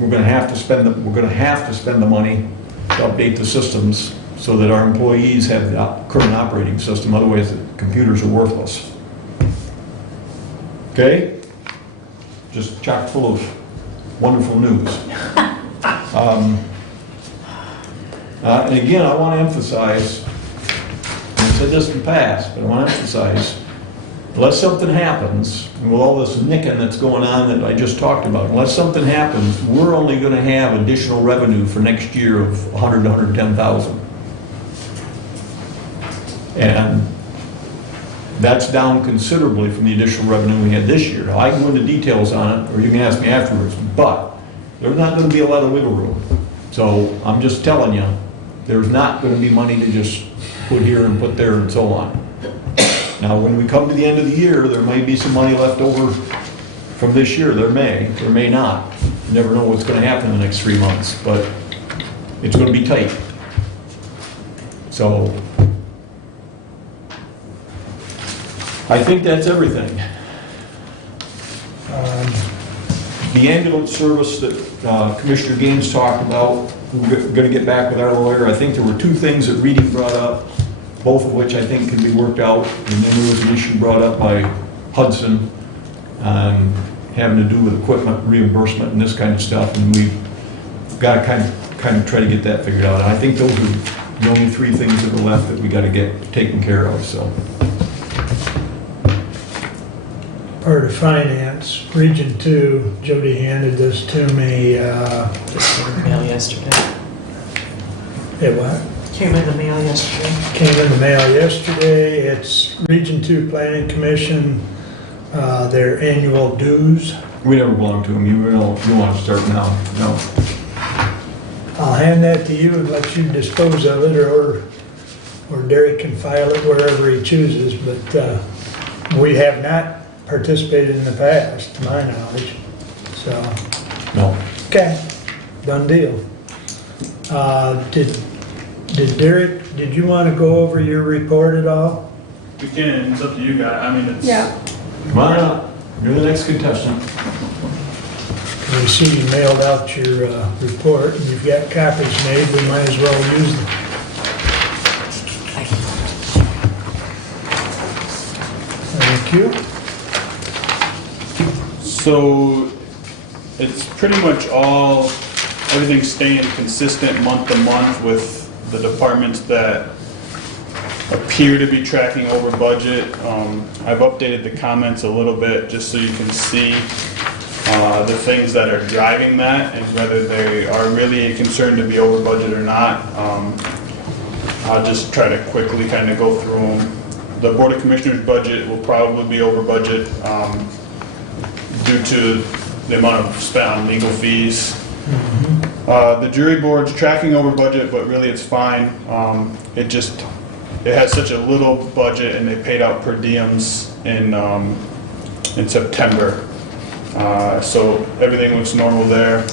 we're going to have to spend the money to update the systems so that our employees have the current operating system. Otherwise, the computers are worthless. Okay? Just chock full of wonderful news. And again, I want to emphasize, I said this in the past, but I want to emphasize, unless something happens, and with all this nicking that's going on that I just talked about, unless something happens, we're only going to have additional revenue for next year of 100 to 110,000. And that's down considerably from the additional revenue we had this year. Now, I can go into details on it, or you can ask me afterwards, but there's not going to be a lot of wiggle room. So I'm just telling you, there's not going to be money to just put here and put there and so on. Now, when we come to the end of the year, there may be some money left over from this year. There may not. You never know what's going to happen in the next 3 months, but it's going to be tight. So I think that's everything. The ambulance service that Commissioner Gaines talked about, we're going to get back with our lawyer. I think there were 2 things that Reading brought up, both of which I think can be worked out. And then there was an issue brought up by Hudson having to do with equipment reimbursement and this kind of stuff. And we've got to kind of try to get that figured out. And I think those are the only 3 things that are left that we got to get taken care of. So. Part of finance, Region 2, Jody handed this to me, Just in the mail yesterday. it what? Came in the mail yesterday. Came in the mail yesterday. It's Region 2 Planning Commission, their annual dues. We never belonged to them. You want to start now? No. I'll hand that to you and let you dispose of it, or Derek can file it wherever he chooses, but we have not participated in the past, to my knowledge, so. No. Okay, done deal. Did Derek, did you want to go over your report at all? We can, it's up to you guys, I mean, it's. Yeah. Come on up. You're the next contestant. We see you mailed out your report, and you've got copies made, we might as well use them. Thank you. So it's pretty much all, everything's staying consistent month to month with the departments that appear to be tracking over budget. I've updated the comments a little bit just so you can see the things that are driving that and whether they are really a concern to be over budget or not. I'll just try to quickly kind of go through them. The Board of Commissioners budget will probably be over budget due to the amount of spent on legal fees. The jury board's tracking over budget, but really it's fine. It has such a little budget and they paid out per diems in September. So everything looks normal there.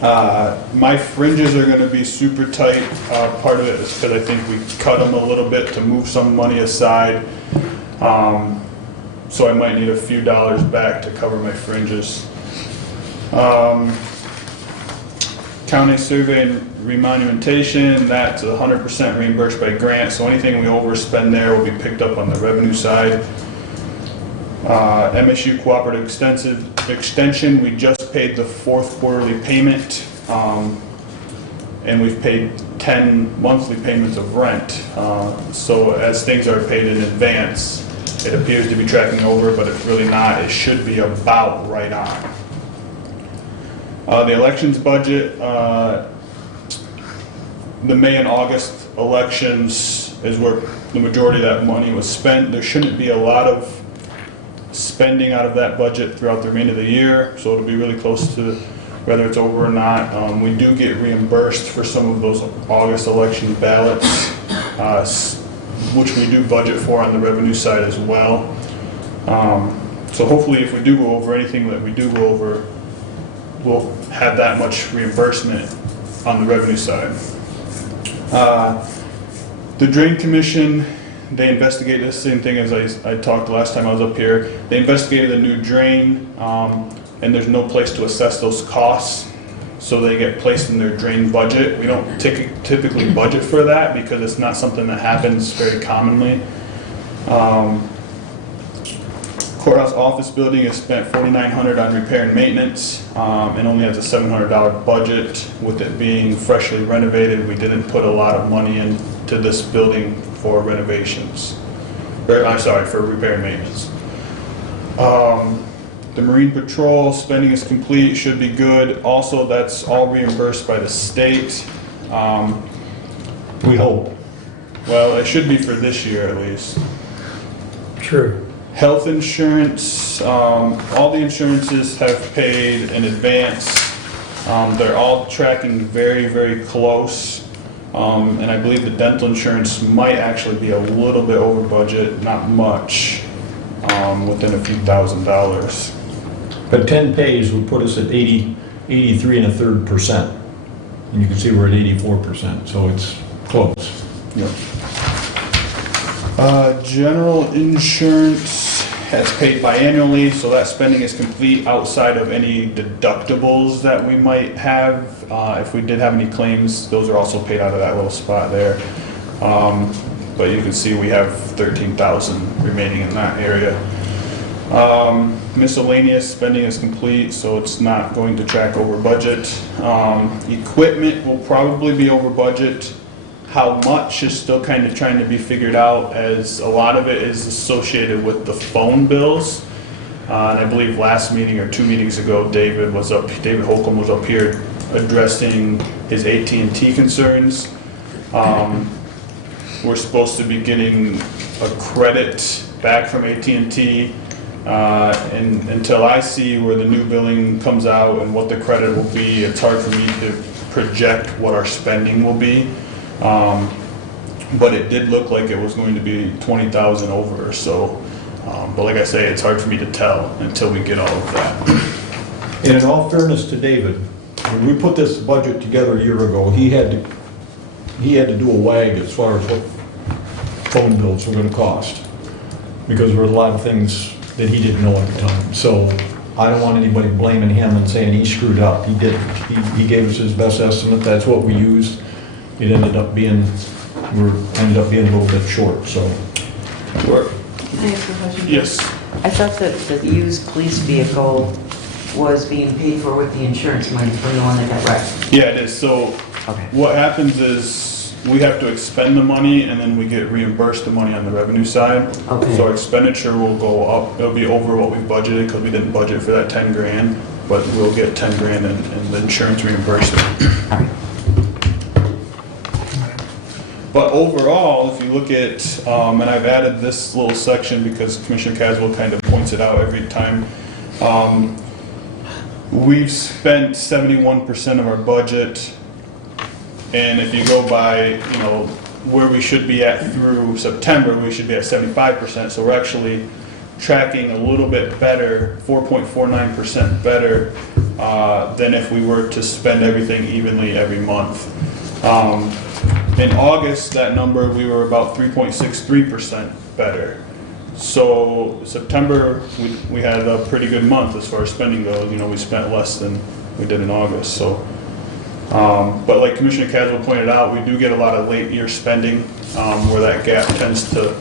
My fringes are gonna be super tight. Part of it is because I think we cut them a little bit to move some money aside. So I might need a few dollars back to cover my fringes. County survey and remonumentation, that's 100% reimbursed by grant, so anything we overspend there will be picked up on the revenue side. MSU Cooperative Extension, we just paid the 4th quarterly payment, and we've paid 10 monthly payments of rent. So as things are paid in advance, it appears to be tracking over, but it's really not. It should be about right on. The elections budget, the May and August elections is where the majority of that money was spent. There shouldn't be a lot of spending out of that budget throughout the remainder of the year, so it'll be really close to whether it's over or not. We do get reimbursed for some of those August election ballots, which we do budget for on the revenue side as well. So hopefully if we do go over anything that we do go over, we'll have that much reimbursement on the revenue side. The Drain Commission, they investigated the same thing as I talked last time I was up here. They investigated a new drain, and there's no place to assess those costs, so they get placed in their drain budget. We don't typically budget for that because it's not something that happens very commonly. Courthouse office building has spent $4,900 on repair and maintenance, and only has a $700 budget. With it being freshly renovated, we didn't put a lot of money into this building for renovations. I'm sorry, for repair and maintenance. The Marine Patrol spending is complete, should be good. Also, that's all reimbursed by the state. We hope. Well, it should be for this year at least. True. Health insurance, all the insurances have paid in advance. They're all tracking very, very close. And I believe the dental insurance might actually be a little bit over budget, not much, within a few $1,000s. But 10 pays would put us at 83.33%. And you can see we're at 84%, so it's close. Yep. General insurance has paid biannually, so that spending is complete outside of any deductibles that we might have. If we did have any claims, those are also paid out of that little spot there. But you can see we have $13,000 remaining in that area. Miscellaneous spending is complete, so it's not going to track over budget. Equipment will probably be over budget. How much is still kind of trying to be figured out, as a lot of it is associated with the phone bills. And I believe last meeting or 2 meetings ago, David Holcomb was up here addressing his AT&T concerns. We're supposed to be getting a credit back from AT&T, and until I see where the new billing comes out and what the credit will be, it's hard for me to project what our spending will be. But it did look like it was going to be 20,000 over or so. But like I say, it's hard for me to tell until we get all of that. And in all fairness to David, when we put this budget together a year ago, he had he had to do a wag as far as what phone bills were gonna cost, because there were a lot of things that he didn't know at the time. So I don't want anybody blaming him and saying he screwed up. He didn't. He gave us his best estimate. That's what we used. It ended up being a little bit short, so. Can I ask a question? Yes. I thought that the used police vehicle was being paid for with the insurance money from the one that got wrecked. Yeah, it is. So Okay. what happens is we have to expend the money and then we get reimbursed the money on the revenue side. Okay. So our expenditure will go up. It'll be over what we budgeted because we didn't budget for that 10 grand, but we'll get 10 grand and the insurance reimbursement. All right. But overall, if you look at, and I've added this little section because Commissioner Caswell kind of points it out every time. We've spent 71% of our budget, and if you go by, where we should be at through September, we should be at 75%. So we're actually tracking a little bit better, 4.49% better than if we were to spend everything evenly every month. In August, that number, we were about 3.63% better. So September, we had a pretty good month as far as spending goes. We spent less than we did in August. So, but like Commissioner Caswell pointed out, we do get a lot of late year spending where that gap tends to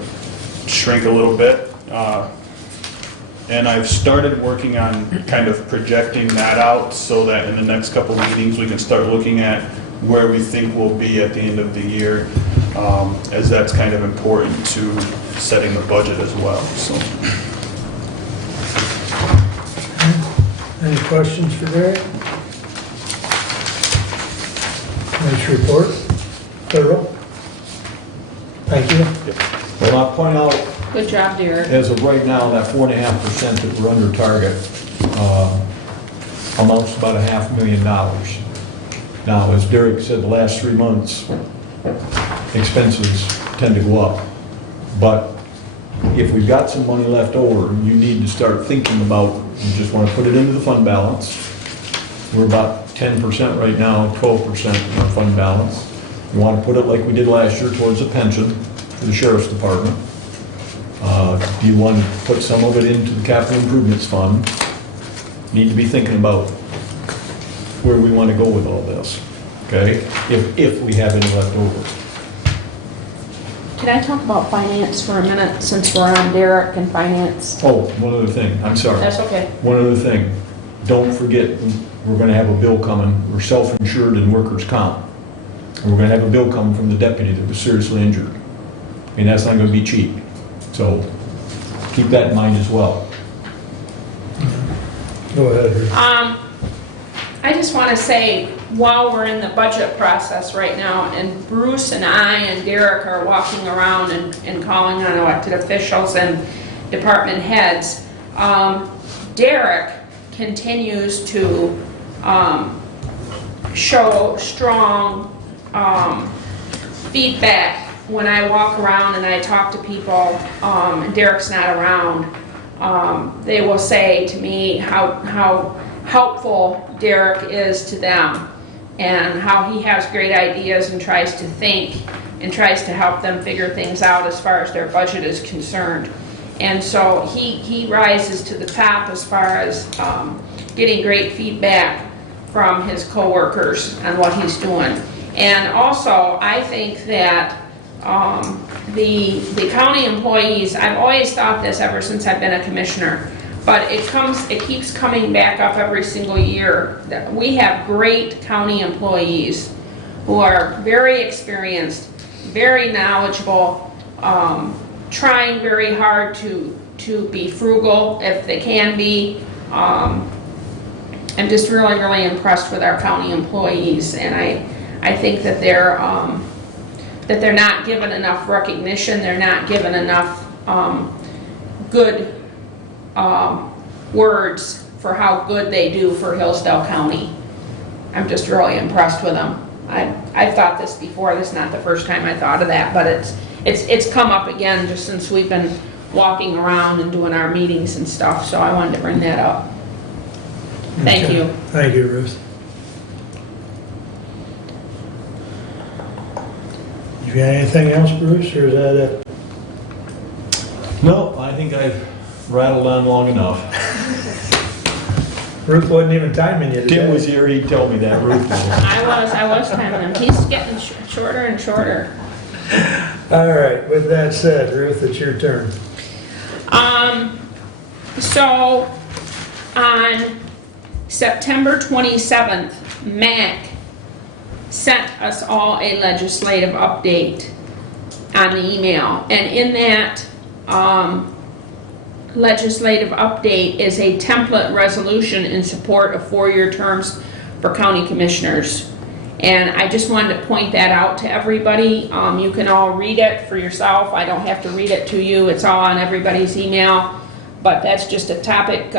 shrink a little bit. And I've started working on kind of projecting that out so that in the next couple of meetings, we can start looking at where we think we'll be at the end of the year, as that's kind of important to setting the budget as well, so. Any questions for Derek? Nice report, thorough. Thank you. Well, I'll point out, Good job, Derek. as of right now, that 4.5% that we're under target amounts to about $500,000. Now, as Derek said, the last 3 months, expenses tend to go up. But if we've got some money left over, you need to start thinking about, you just want to put it into the fund balance. We're about 10% right now, 12% in our fund balance. You want to put it like we did last year towards a pension for the sheriff's department. Do you want to put some of it into the capital improvements fund? Need to be thinking about where we want to go with all this, okay? If we have any left over. Can I talk about finance for a minute, since we're on Derek and finance? Oh, one other thing, I'm sorry. That's okay. One other thing, don't forget, we're gonna have a bill coming, we're self-insured in workers' comp. And we're gonna have a bill coming from the deputy that was seriously injured. I mean, that's not gonna be cheap. So keep that in mind as well. Go ahead, Ruth. I just want to say, while we're in the budget process right now, and Bruce and I and Derek are walking around and calling on elected officials and department heads, Derek continues to show strong feedback when I walk around and I talk to people, and Derek's not around. They will say to me how helpful Derek is to them, and how he has great ideas and tries to think and tries to help them figure things out as far as their budget is concerned. And so he rises to the top as far as getting great feedback from his coworkers on what he's doing. And also, I think that the county employees, I've always thought this ever since I've been a commissioner, but it keeps coming back up every single year, that we have great county employees who are very experienced, very knowledgeable, trying very hard to be frugal if they can be. I'm just really, really impressed with our county employees, and I think that they're not given enough recognition, they're not given enough good words for how good they do for Hillsdale County. I'm just really impressed with them. I've thought this before, this is not the first time I thought of that, but it's come up again just since we've been walking around and doing our meetings and stuff, so I wanted to bring that up. Thank Okay. you. Thank you, Ruth. You got anything else, Bruce, or is that it? No, I think I've rattled on long enough. Ruth wasn't even timing you today. Tim was here, he told me that, Ruth. I was timing him. He's getting shorter and shorter. All right, with that said, Ruth, it's your turn. So on September 27th, MAC sent us all a legislative update on the email. And in that legislative update is a template resolution in support of 4-year terms for county commissioners. And I just wanted to point that out to everybody. You can all read it for yourself. I don't have to read it to you. It's all on everybody's email. But that's just a topic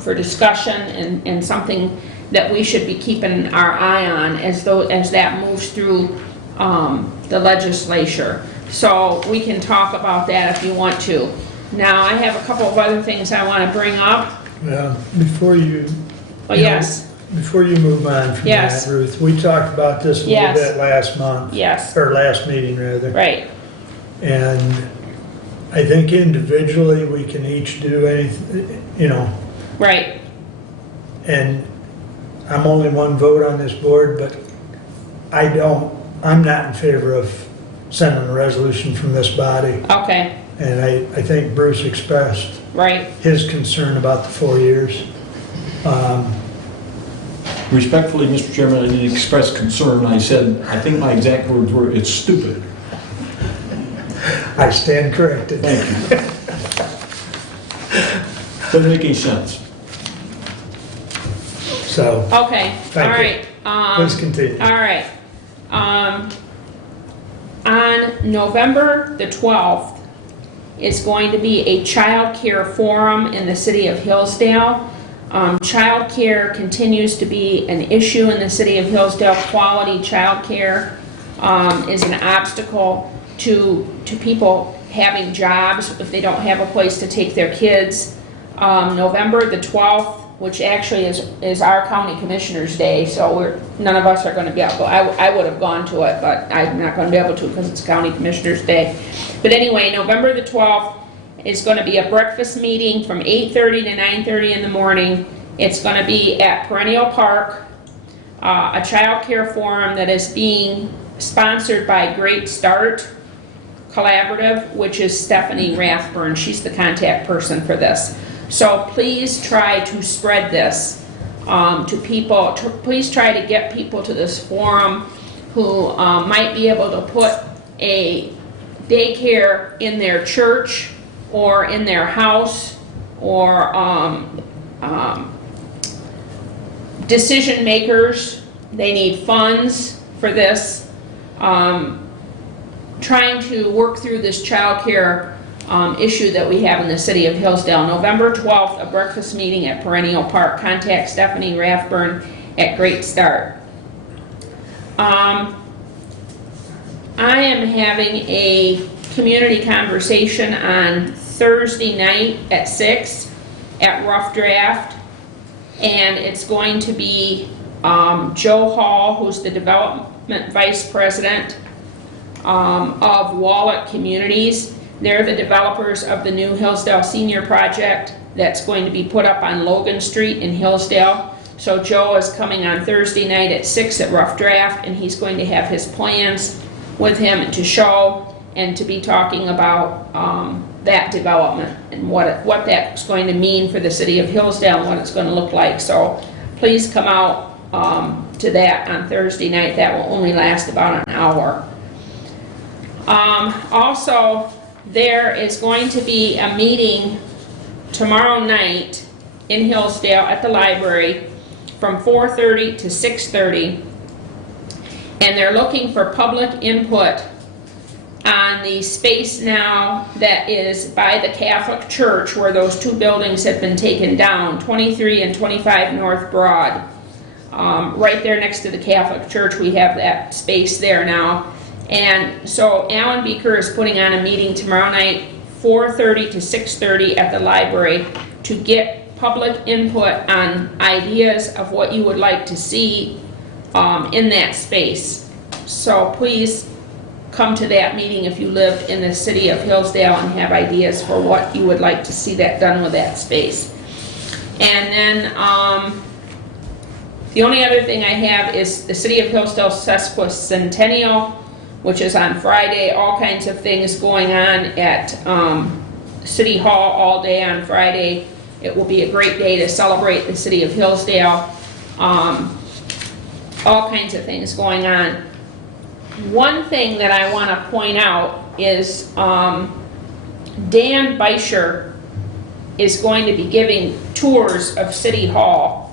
for discussion and something that we should be keeping our eye on as that moves through the legislature. So we can talk about that if you want to. Now, I have a couple of other things I want to bring up. Before you... Oh, yes. Before you move on from Yes. that, Ruth, we talked about this a little Yes. bit last month. Yes. Or last meeting, rather. Right. And I think individually, we can each do anything, Right. and I'm only one vote on this board, but I'm not in favor of sending a resolution from this body. Okay. And I think Bruce expressed Right. his concern about the 4 years. Respectfully, Mr. Chairman, I didn't express concern. I said, I think my exact words were, it's stupid. I stand corrected. Thank you. Doesn't make any sense. So, Okay. Thank All you. right. please continue. All right. On November the 12th is going to be a child care forum in the city of Hillsdale. Child care continues to be an issue in the city of Hillsdale. Quality child care is an obstacle to people having jobs if they don't have a place to take their kids. November the 12th, which actually is our county commissioners' day, so none of us are going to be able. I would have gone to it, but I'm not going to be able to because it's county commissioners' day. But anyway, November the 12th is going to be a breakfast meeting from 8:30 to 9:30 in the morning. It's going to be at Perennial Park, a child care forum that is being sponsored by Great Start Collaborative, which is Stephanie Rathburn. She's the contact person for this. So please try to spread this to people. Please try to get people to this forum who might be able to put a daycare in their church or in their house, or decision makers. They need funds for this. Trying to work through this child care issue that we have in the city of Hillsdale. November 12th, a breakfast meeting at Perennial Park. Contact Stephanie Rathburn at Great Start. I am having a community conversation on Thursday night at 6 at Rough Draft, and it's going to be Joe Hall, who's the Development Vice President of Wallet Communities. They're the developers of the new Hillsdale Senior Project that's going to be put up on Logan Street in Hillsdale. So Joe is coming on Thursday night at 6 at Rough Draft, and he's going to have his plans with him to show and to be talking about that development and what that's going to mean for the city of Hillsdale and what it's going to look like. So please come out to that on Thursday night. That will only last about an hour. Also, there is going to be a meeting tomorrow night in Hillsdale at the library from 4:30 to 6:30, and they're looking for public input on the space now that is by the Catholic Church where those two buildings have been taken down, 23 and 25 North Broad. Right there next to the Catholic Church, we have that space there now. And so Alan Beaker is putting on a meeting tomorrow night, 4:30 to 6:30 at the library, to get public input on ideas of what you would like to see in that space. So please come to that meeting if you live in the city of Hillsdale and have ideas for what you would like to see that done with that space. And then, the only other thing I have is the City of Hillsdale Sesquicentennial, which is on Friday. All kinds of things going on at City Hall all day on Friday. It will be a great day to celebrate the City of Hillsdale. All kinds of things going on. One thing that I want to point out is Dan Beischer is going to be giving tours of City Hall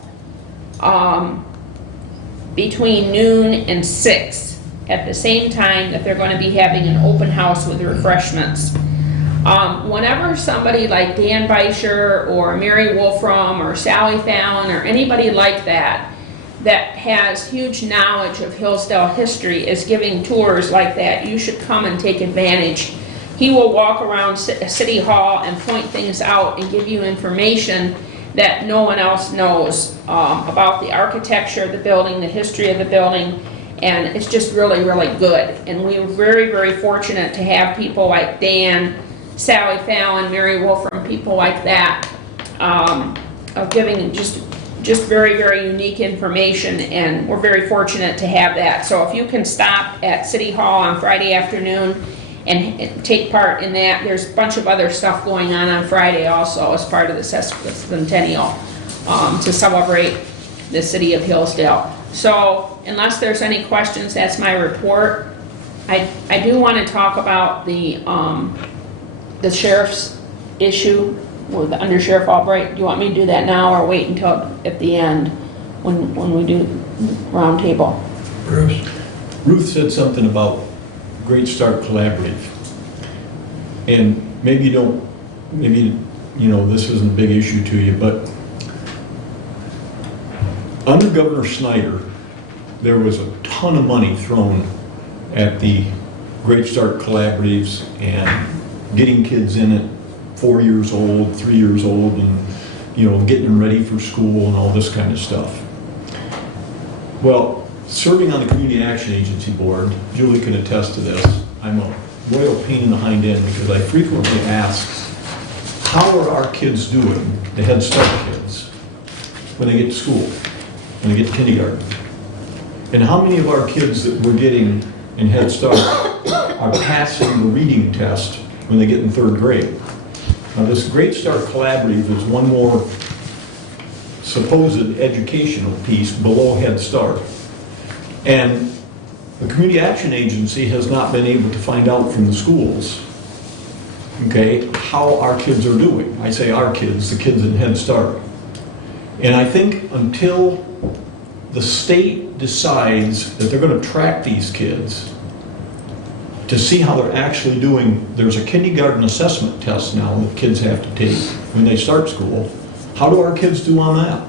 between noon and 6 at the same time that they're going to be having an open house with refreshments. Whenever somebody like Dan Beischer or Mary Wolfram or Sally Fallon or anybody like that has huge knowledge of Hillsdale history is giving tours like that, you should come and take advantage. He will walk around City Hall and point things out and give you information that no one else knows about the architecture of the building, the history of the building, and it's just really, really good. And we're very, very fortunate to have people like Dan, Sally Fallon, Mary Wolfram, people like that, of giving just very, very unique information, and we're very fortunate to have that. So if you can stop at City Hall on Friday afternoon and take part in that, there's a bunch of other stuff going on Friday also as part of the Sesquicentennial to celebrate the City of Hillsdale. So unless there's any questions, that's my report. I do want to talk about the sheriff's issue with Under Sheriff Albright. Do you want me to do that now or wait until at the end when we do round table? Bruce? Ruth said something about Great Start Collaborative. And maybe this isn't a big issue to you, but under Governor Snyder, there was a ton of money thrown at the Great Start Collaboratives and getting kids in it 4 years old, 3 years old, and getting them ready for school and all this kind of stuff. Well, serving on the Community Action Agency Board, Julie can attest to this, I'm a royal pain in the hind end because I frequently ask, how are our kids doing, the Head Start kids, when they get to school, when they get to kindergarten? And how many of our kids that we're getting in Head Start are passing the reading test when they get in 3rd grade? Now, this Great Start Collaborative is one more supposed educational piece below Head Start. And the Community Action Agency has not been able to find out from the schools, okay, how our kids are doing. I say our kids, the kids in Head Start. And I think until the state decides that they're going to track these kids to see how they're actually doing, there's a kindergarten assessment test now that kids have to take when they start school. How do our kids do on that?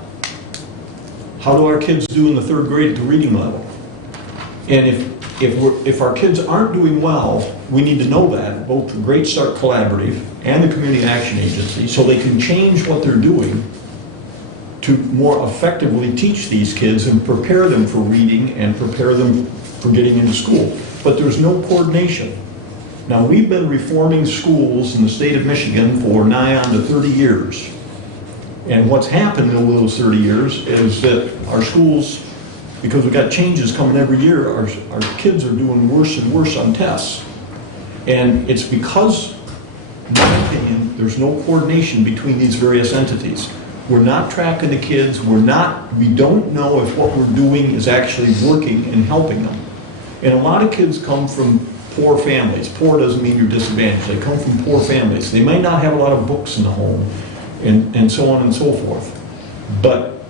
How do our kids do in the 3rd grade at the reading level? And if our kids aren't doing well, we need to know that, both the Great Start Collaborative and the Community Action Agency, so they can change what they're doing to more effectively teach these kids and prepare them for reading and prepare them for getting into school. But there's no coordination. Now, we've been reforming schools in the state of Michigan for nigh on to 30 years. And what's happened in those 30 years is that our schools, because we've got changes coming every year, our kids are doing worse and worse on tests. And it's because, in my opinion, there's no coordination between these various entities. We're not tracking the kids, we don't know if what we're doing is actually working and helping them. And a lot of kids come from poor families. Poor doesn't mean you're disadvantaged. They come from poor families. They might not have a lot of books in the home, and so on and so forth. But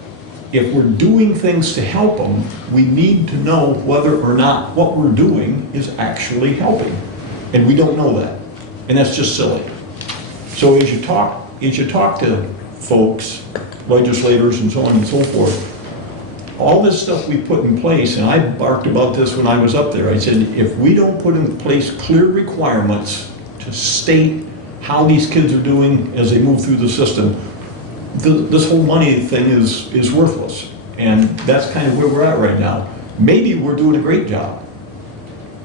if we're doing things to help them, we need to know whether or not what we're doing is actually helping. And we don't know that. And that's just silly. So as you talk to folks, legislators and so on and so forth, all this stuff we put in place, and I barked about this when I was up there, I said, if we don't put in place clear requirements to state how these kids are doing as they move through the system, this whole money thing is worthless. And that's kind of where we're at right now. Maybe we're doing a great job.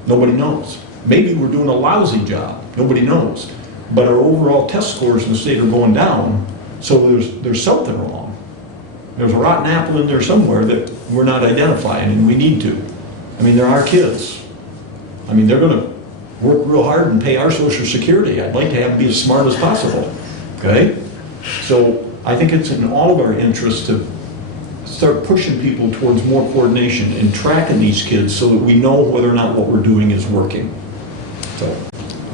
Nobody knows. Maybe we're doing a lousy job, nobody knows. But our overall test scores in the state are going down, so there's something wrong. There's a rotten apple in there somewhere that we're not identifying, and we need to. I mean, they're our kids. I mean, they're gonna work real hard and pay our social security. I'd like to have them be as smart as possible, okay? So I think it's in all of our interests to start pushing people towards more coordination and tracking these kids so that we know whether or not what we're doing is working. So,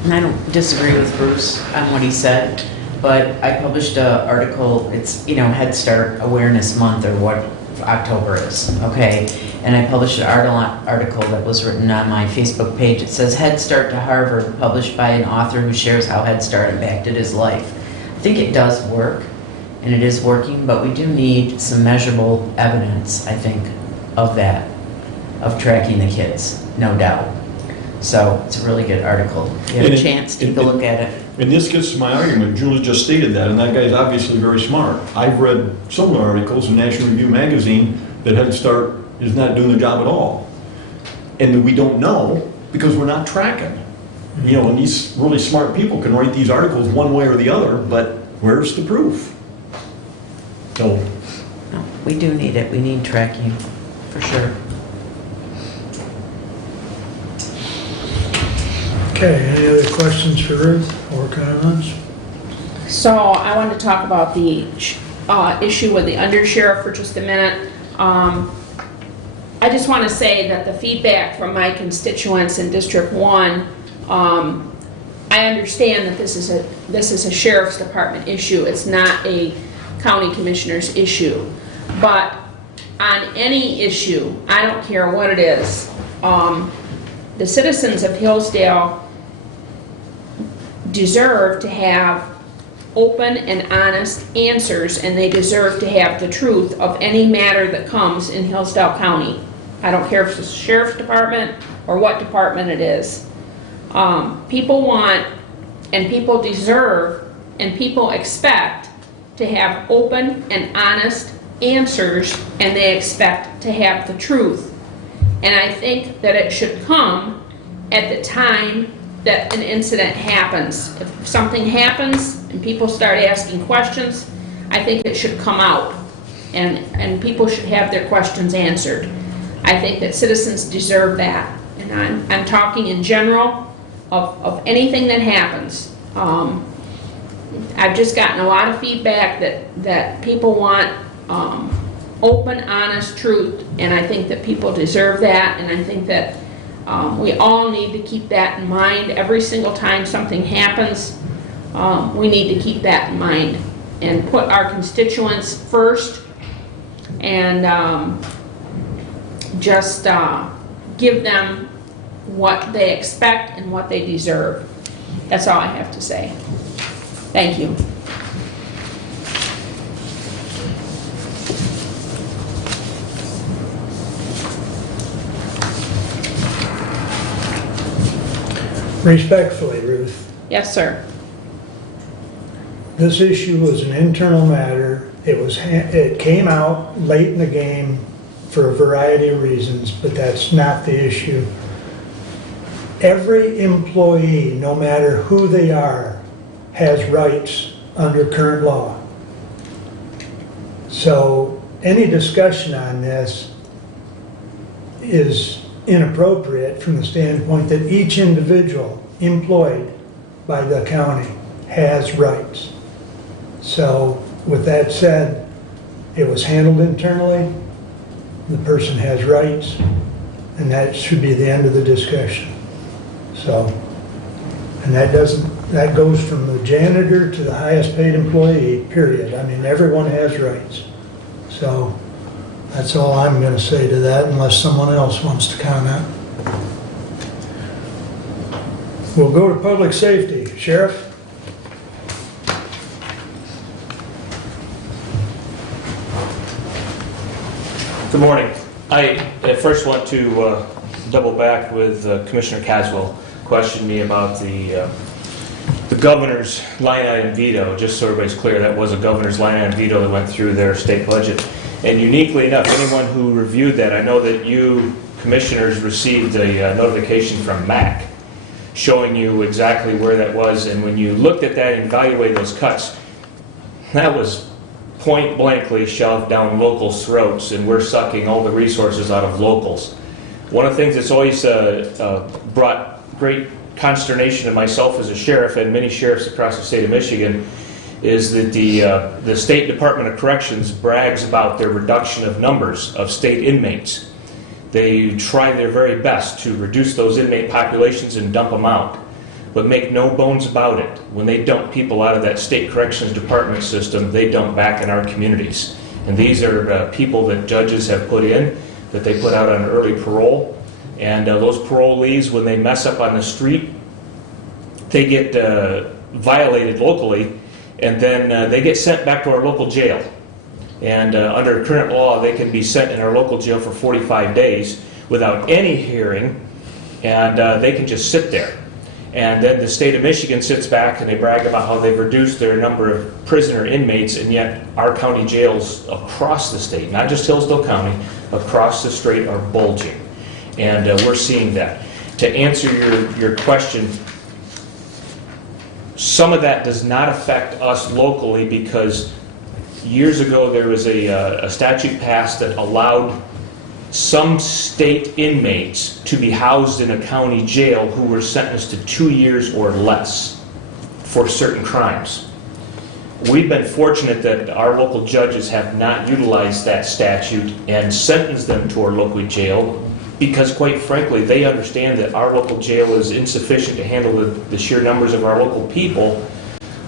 And I don't disagree with Bruce on what he said, but I published an article, it's, Head Start Awareness Month, or what October is, okay? And I published an article that was written on my Facebook page. It says, Head Start to Harvard, published by an author who shares how Head Start impacted his life. I think it does work, and it is working, but we do need some measurable evidence, I think, of that, of tracking the kids, no doubt. So it's a really good article. If you have a chance, take a look at it. and this gets to my argument. Julie just stated that, and that guy's obviously very smart. I've read similar articles in National Review magazine that Head Start is not doing the job at all. And we don't know because we're not tracking. And these really smart people can write these articles one way or the other, but where's the proof? So, No, we do need it. We need tracking, for sure. Okay, any other questions for Ruth or comments? So I want to talk about the issue with the undersheriff for just a minute. I just want to say that the feedback from my constituents in District 1, I understand that this is a sheriff's department issue. It's not a county commissioner's issue. But on any issue, I don't care what it is, the citizens of Hillsdale deserve to have open and honest answers, and they deserve to have the truth of any matter that comes in Hillsdale County. I don't care if it's the sheriff's department or what department it is. People want, and people deserve, and people expect to have open and honest answers, and they expect to have the truth. And I think that it should come at the time that an incident happens. If something happens and people start asking questions, I think it should come out, and people should have their questions answered. I think that citizens deserve that. And I'm talking in general of anything that happens. I've just gotten a lot of feedback that people want open, honest truth, and I think that people deserve that, and I think that we all need to keep that in mind. Every single time something happens, we need to keep that in mind and put our constituents first, and just give them what they expect and what they deserve. That's all I have to say. Thank you. Respectfully, Ruth, Yes, sir. this issue was an internal matter. It came out late in the game for a variety of reasons, but that's not the issue. Every employee, no matter who they are, has rights under current law. So any discussion on this is inappropriate from the standpoint that each individual employed by the county has rights. So with that said, it was handled internally, the person has rights, and that should be the end of the discussion. So, and that goes from the janitor to the highest paid employee, period. I mean, everyone has rights. So that's all I'm going to say to that, unless someone else wants to comment. We'll go to public safety. Sheriff? Good morning. I at first want to double back with Commissioner Caswell questioned me about the governor's line item veto. Just so everybody's clear, that was a governor's line item veto that went through their state budget. And uniquely enough, anyone who reviewed that, I know that you commissioners received a notification from MAC showing you exactly where that was. And when you looked at that and evaluated those cuts, that was point blankly shoved down locals' throats, and we're sucking all the resources out of locals. One of the things that's always brought great consternation to myself as a sheriff and many sheriffs across the state of Michigan is that the State Department of Corrections brags about their reduction of numbers of state inmates. They try their very best to reduce those inmate populations and dump them out. But make no bones about it, when they dump people out of that state corrections department system, they dump back in our communities. And these are people that judges have put in, that they put out on early parole. And those parolees, when they mess up on the street, they get violated locally, and then they get sent back to our local jail. And under current law, they can be sent in our local jail for 45 days without any hearing, and they can just sit there. And then the state of Michigan sits back and they brag about how they've reduced their number of prisoner inmates, and yet our county jails across the state, not just Hillsdale County, across the state are bulging. And we're seeing that. To answer your question, some of that does not affect us locally because years ago there was a statute passed that allowed some state inmates to be housed in a county jail who were sentenced to 2 years or less for certain crimes. We've been fortunate that our local judges have not utilized that statute and sentenced them to our local jail because, quite frankly, they understand that our local jail is insufficient to handle the sheer numbers of our local people,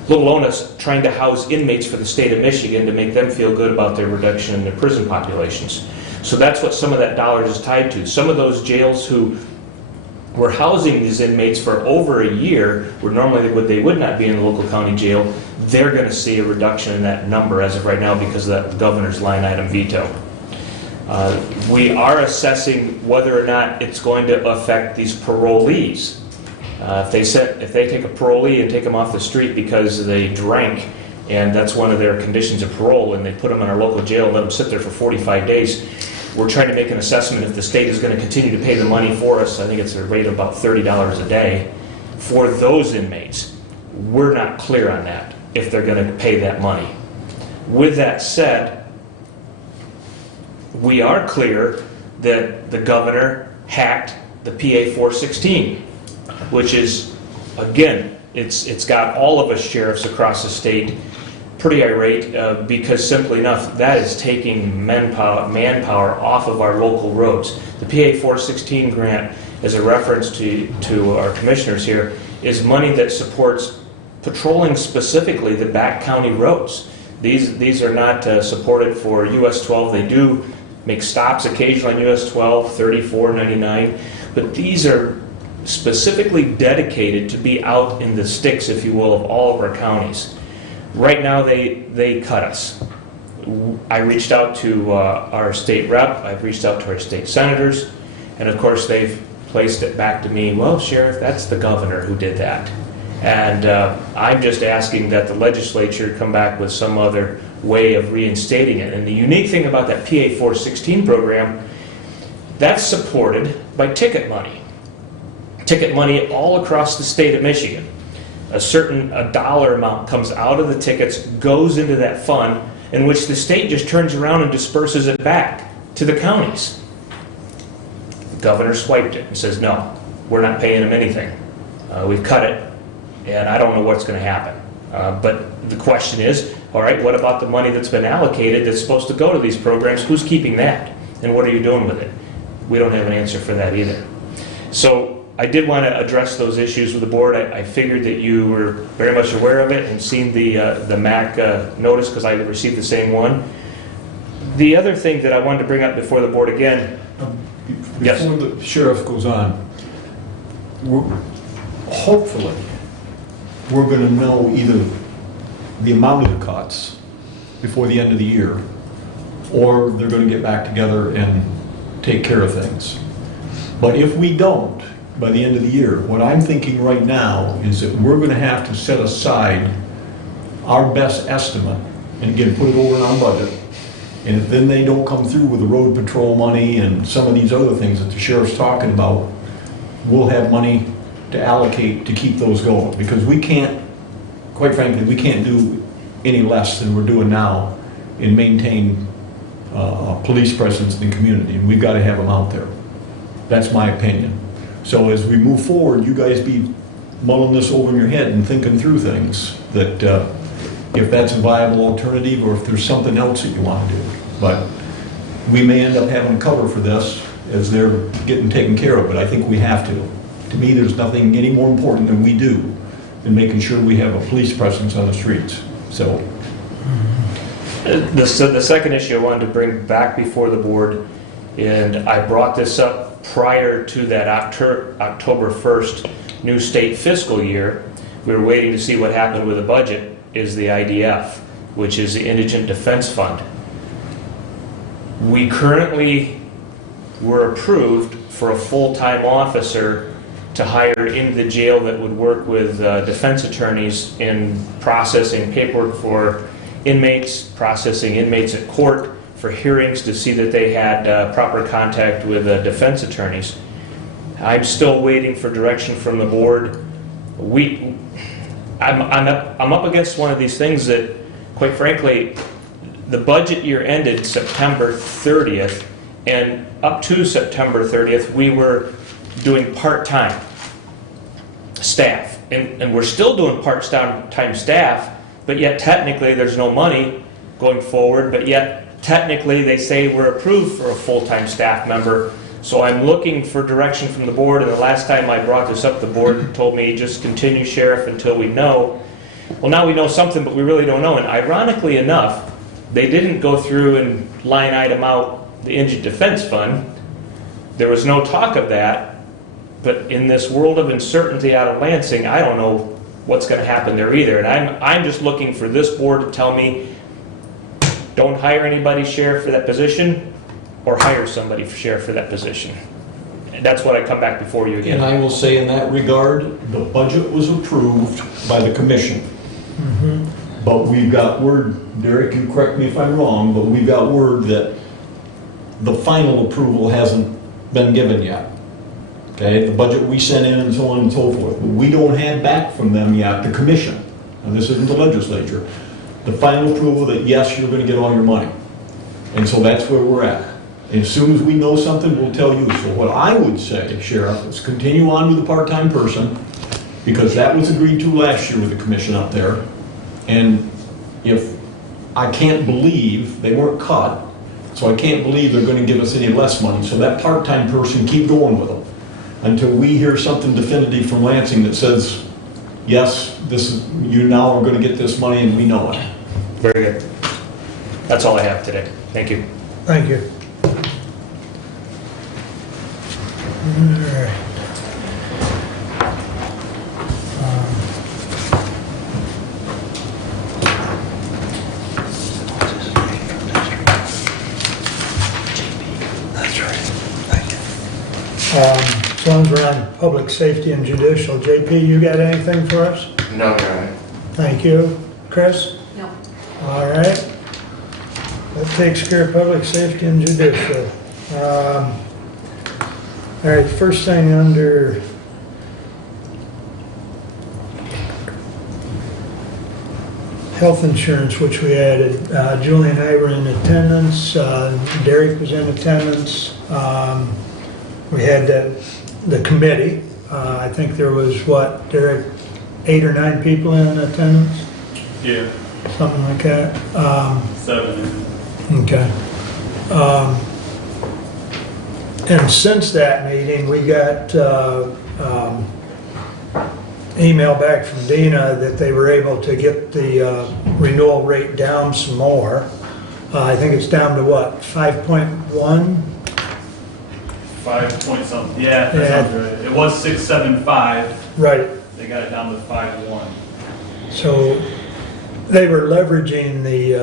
let alone us trying to house inmates for the state of Michigan to make them feel good about their reduction in their prison populations. So that's what some of that dollars is tied to. Some of those jails who were housing these inmates for over a year, where normally they would not be in the local county jail, they're going to see a reduction in that number as of right now because of that governor's line item veto. We are assessing whether or not it's going to affect these parolees. If they take a parolee and take them off the street because they drank, and that's one of their conditions of parole, and they put them in our local jail and let them sit there for 45 days, we're trying to make an assessment if the state is going to continue to pay the money for us. I think it's a rate of about $30 a day for those inmates. We're not clear on that, if they're going to pay that money. With that said, we are clear that the governor hacked the PA 416, which is, again, it's got all of us sheriffs across the state pretty irate because simply enough, that is taking manpower off of our local roads. The PA 416 grant, as a reference to our commissioners here, is money that supports patrolling specifically the back county roads. These are not supported for US 12. They do make stops occasionally on US 12, 34, 99, but these are specifically dedicated to be out in the sticks, if you will, of all of our counties. Right now, they cut us. I reached out to our state rep, I've reached out to our state senators, and of course they've placed it back to me, well, Sheriff, that's the governor who did that. And I'm just asking that the legislature come back with some other way of reinstating it. And the unique thing about that PA 416 program, that's supported by ticket money. Ticket money all across the state of Michigan. A dollar amount comes out of the tickets, goes into that fund, in which the state just turns around and disperses it back to the counties. The governor swiped it and says, no, we're not paying them anything. We've cut it, and I don't know what's going to happen. But the question is, all right, what about the money that's been allocated that's supposed to go to these programs? Who's keeping that? And what are you doing with it? We don't have an answer for that either. So I did want to address those issues with the board. I figured that you were very much aware of it and seen the MAC notice, because I received the same one. The other thing that I wanted to bring up before the board again. Yes. Before the sheriff goes on, hopefully, we're going to know either the amount of the cuts before the end of the year, or they're going to get back together and take care of things. But if we don't, by the end of the year, what I'm thinking right now is that we're going to have to set aside our best estimate and again, put it over in our budget. And if then they don't come through with the road patrol money and some of these other things that the sheriff's talking about, we'll have money to allocate to keep those going, because we can't, quite frankly, we can't do any less than we're doing now and maintain a police presence in the community, and we've got to have them out there. That's my opinion. So as we move forward, you guys be mulling this over in your head and thinking through things, that if that's a viable alternative or if there's something else that you want to do. But we may end up having cover for this as they're getting taken care of, but I think we have to. To me, there's nothing any more important than we do in making sure we have a police presence on the streets. So. The second issue I wanted to bring back before the board, and I brought this up prior to that October 1st new state fiscal year. We were waiting to see what happened with the budget, is the IDF, which is the Indigent Defense Fund. We currently were approved for a full-time officer to hire into the jail that would work with defense attorneys in processing paperwork for inmates, processing inmates at court for hearings to see that they had proper contact with defense attorneys. I'm still waiting for direction from the board. I'm up against one of these things that, quite frankly, the budget year ended September 30th, and up to September 30th, we were doing part-time staff. And we're still doing part-time staff, but yet technically there's no money going forward, but yet technically they say we're approved for a full-time staff member. So I'm looking for direction from the board, and the last time I brought this up, the board told me just continue, Sheriff, until we know. Well, now we know something, but we really don't know. And ironically enough, they didn't go through and line item out the Indigent Defense Fund. There was no talk of that, but in this world of uncertainty out of Lansing, I don't know what's going to happen there either. And I'm just looking for this board to tell me, don't hire anybody, Sheriff, for that position, or hire somebody, Sheriff, for that position. And that's what I come back before you again. And I will say in that regard, the budget was approved by the commission. But we've got word, Derek, you correct me if I'm wrong, but we've got word that the final approval hasn't been given yet. Okay, the budget we sent in and so on and so forth. We don't have back from them yet, the commission, and this isn't the legislature, the final approval that yes, you're going to get all your money. And so that's where we're at. And as soon as we know something, we'll tell you. So what I would say, Sheriff, is continue on with the part-time person, because that was agreed to last year with the commission up there. And if I can't believe they weren't cut, so I can't believe they're going to give us any less money. So that part-time person, keep going with them until we hear something definitive from Lansing that says, yes, this is, you now are going to get this money and we know it. Very good. That's all I have today. Thank you. Thank you. All right. As long as we're on public safety and judicial, JP, you got anything for us? No, Your Honor. Thank you. Chris? No. All right. That takes care of public safety and judicial. All right, first thing under health insurance, which we added, Julie and I were in attendance, Derek was in attendance. We had the committee. I think there was, what, Derek, 8 or 9 people in attendance? Yeah, Something like that. 7. Okay. And since that meeting, we got email back from Dina that they were able to get the renewal rate down some more. I think it's down to what, 5.1? 5 point something. Yeah, that sounds right. It was 675. Right. They got it down to 5.1. So they were leveraging the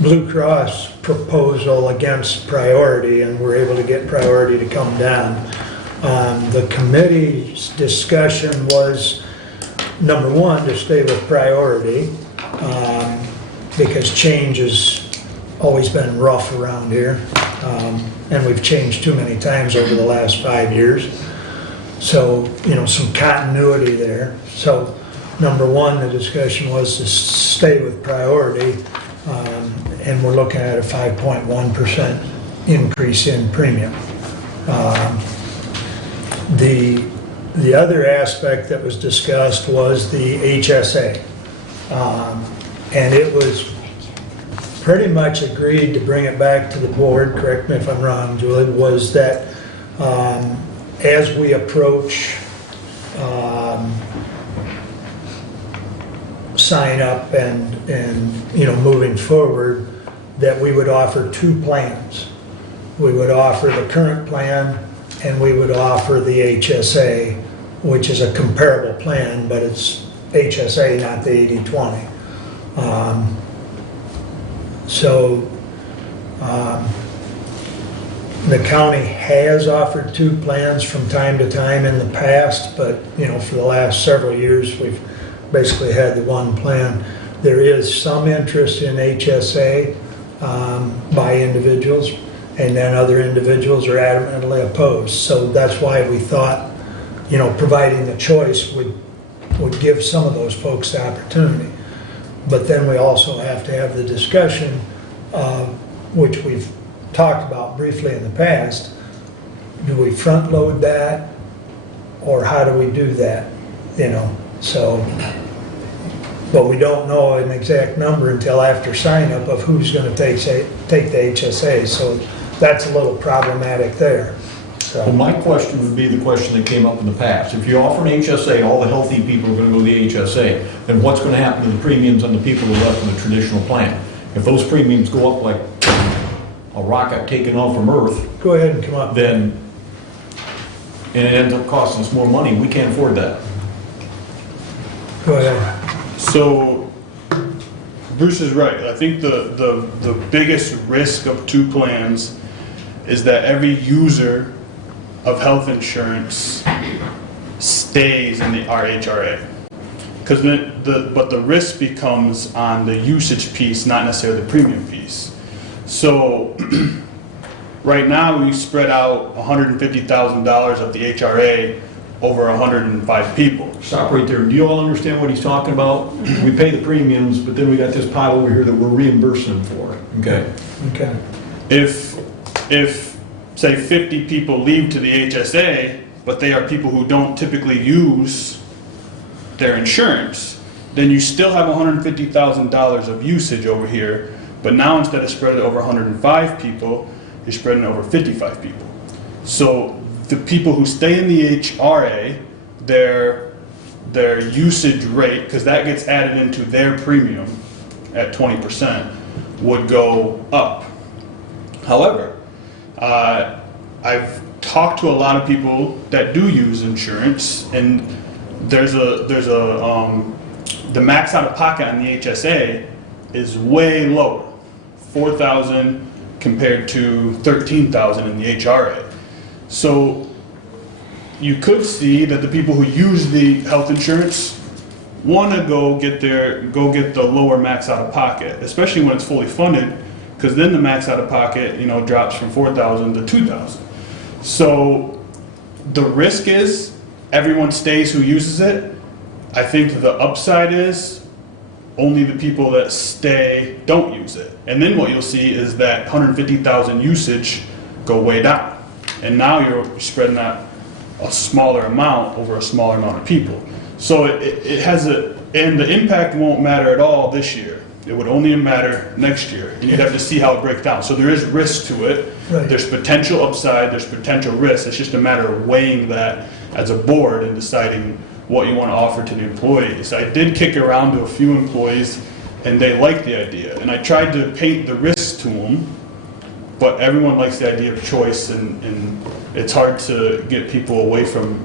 Blue Cross proposal against priority, and were able to get priority to come down. The committee's discussion was, number one, to stay with priority, because change has always been rough around here, and we've changed too many times over the last 5 years. So, some continuity there. So, number one, the discussion was to stay with priority, and we're looking at a 5.1% increase in premium. The other aspect that was discussed was the HSA. And it was pretty much agreed to bring it back to the board, correct me if I'm wrong, Julie, was that as we approach sign up and moving forward, that we would offer two plans. We would offer the current plan and we would offer the HSA, which is a comparable plan, but it's HSA, not the 80/20. The county has offered two plans from time to time in the past, but, for the last several years, we've basically had the one plan. There is some interest in HSA by individuals, and then other individuals are adamantly opposed. So that's why we thought, providing the choice would give some of those folks the opportunity. But then we also have to have the discussion, which we've talked about briefly in the past. Do we front load that, or how do we do that? But we don't know an exact number until after sign up of who's going to take the HSA. So that's a little problematic there. Well, my question would be the question that came up in the past. If you offer an HSA, all the healthy people are going to go to the HSA, then what's going to happen to the premiums on the people who are left in the traditional plan? If those premiums go up like a rocket taken off from Earth, Go ahead and come up. then, and it ends up costing us more money, we can't afford that. Go ahead. So Bruce is right. I think the biggest risk of two plans is that every user of health insurance stays in the RHRA. But the risk becomes on the usage piece, not necessarily the premium piece. So right now we spread out $150,000 of the HRA over 105 people. Stop right there. Do you all understand what he's talking about? We pay the premiums, but then we got this pile over here that we're reimbursing them for. Okay. Okay. If say 50 people leave to the HSA, but they are people who don't typically use their insurance, then you still have $150,000 of usage over here, but now instead of spread it over 105 people, you're spreading it over 55 people. So the people who stay in the HRA, their usage rate, because that gets added into their premium at 20%, would go up. However, I've talked to a lot of people that do use insurance, and the max out of pocket on the HSA is way lower, $4,000 compared to $13,000 in the HRA. So you could see that the people who use the health insurance want to go get the lower max out of pocket, especially when it's fully funded, because then the max out of pocket, drops from $4,000 to $2,000. So the risk is everyone stays who uses it. I think the upside is only the people that stay don't use it. And then what you'll see is that 150,000 usage go way down. And now you're spreading that a smaller amount over a smaller amount of people. So it has and the impact won't matter at all this year. It would only matter next year, and you'd have to see how it breaks down. So there is risk to it. Right. There's potential upside, there's potential risk. It's just a matter of weighing that as a board and deciding what you want to offer to the employees. I did kick around to a few employees, and they liked the idea. And I tried to paint the risk to them, but everyone likes the idea of choice, and it's hard to get people away from,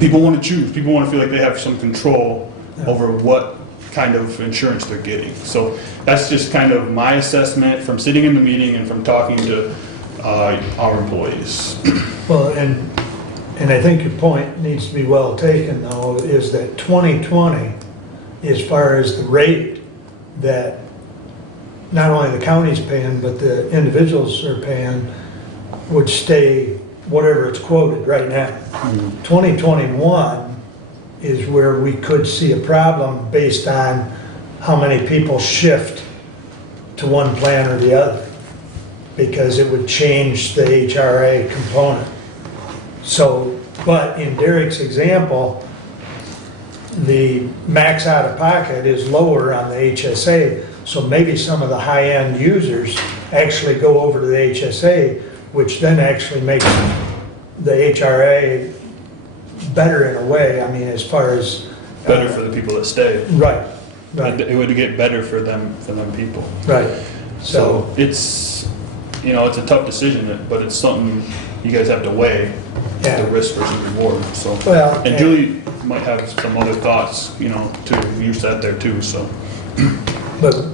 people want to choose. People want to feel like they have some control over what kind of insurance they're getting. So that's just kind of my assessment from sitting in the meeting and from talking to our employees. Well, and I think your point needs to be well taken, though, is that 2020, as far as the rate that not only the county's paying, but the individuals are paying, would stay whatever it's quoted right now. 2021 is where we could see a problem based on how many people shift to one plan or the other, because it would change the HRA component. So, but in Derek's example, the max out of pocket is lower on the HSA, so maybe some of the high-end users actually go over to the HSA, which then actually makes the HRA better in a way, I mean, as far as. Better for the people that stay. Right, right, It would get better for them people. right. So it's, it's a tough decision, but it's something you guys have to weigh, Yeah. the risk versus reward, so. Well, And Julie might have some other thoughts, too. You sat there too, so. But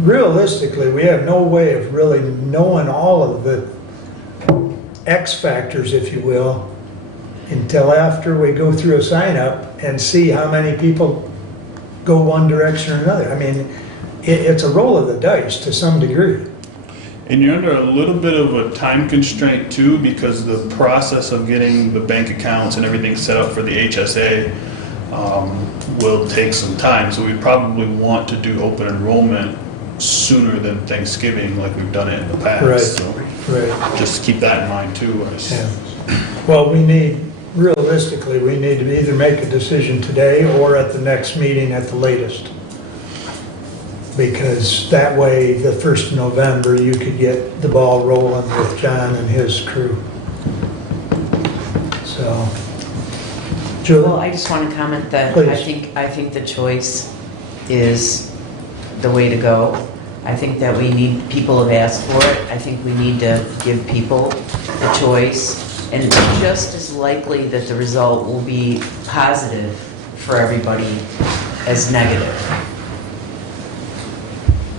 realistically, we have no way of really knowing all of the X factors, if you will, until after we go through a sign up and see how many people go one direction or another. I mean, it's a roll of the dice to some degree. And you're under a little bit of a time constraint too, because the process of getting the bank accounts and everything set up for the HSA will take some time. So we probably want to do open enrollment sooner than Thanksgiving, like we've done it in the past. Right. So Right. just keep that in mind too. Yeah. Well, realistically, we need to either make a decision today or at the next meeting at the latest. Because that way, the 1st of November, you could get the ball rolling with John and his crew. So, Well, Julie? I just want to comment that Please. I think the choice is the way to go. I think that people have asked for it. I think we need to give people the choice. And it's just as likely that the result will be positive for everybody as negative.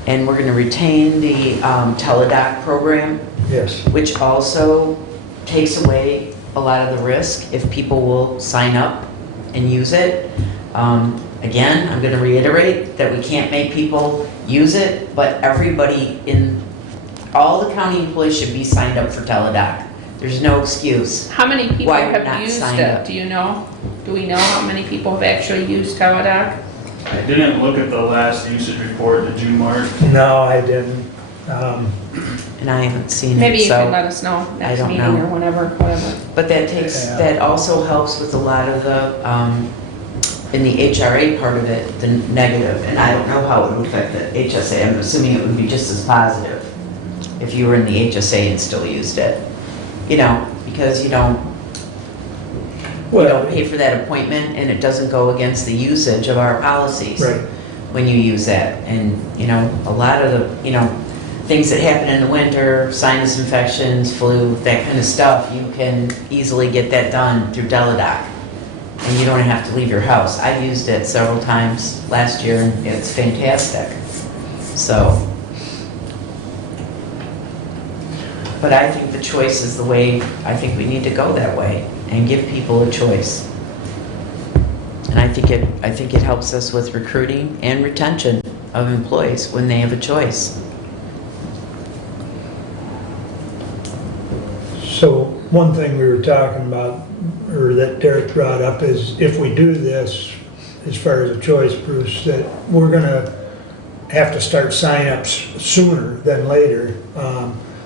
And we're going to retain the teledoc program, Yes. which also takes away a lot of the risk if people will sign up and use it. Again, I'm going to reiterate that we can't make people use it, but all the county employees should be signed up for teledoc. There's no excuse. How many people Why we're have not used signed it? up. Do you know? Do we know how many people have actually used Teledoc? I didn't look at the last usage report, did you, Mark? No, I didn't. And I haven't seen Maybe it, you can so. let us know next don't meeting know. or whatever. But that also helps with a lot of the, in the HRA part of it, the negative. And I don't know how it would affect the HSA. I'm assuming it would be just as positive if you were in the HSA and still used it. Because you don't pay for that appointment and it doesn't go against the usage of our policies. Right. When you use that. And, a lot of the, things that happen in the winter, sinus infections, flu, that kind of stuff, you can easily get that done through teledoc. And you don't have to leave your house. I've used it several times last year and it's fantastic. So. But I think the choice is the way, I think we need to go that way and give people a choice. And I think it helps us with recruiting and retention of employees when they have a choice. So one thing we were talking about, or that Derek brought up, is if we do this, as far as a choice, Bruce, that we're gonna have to start sign-ups sooner than later.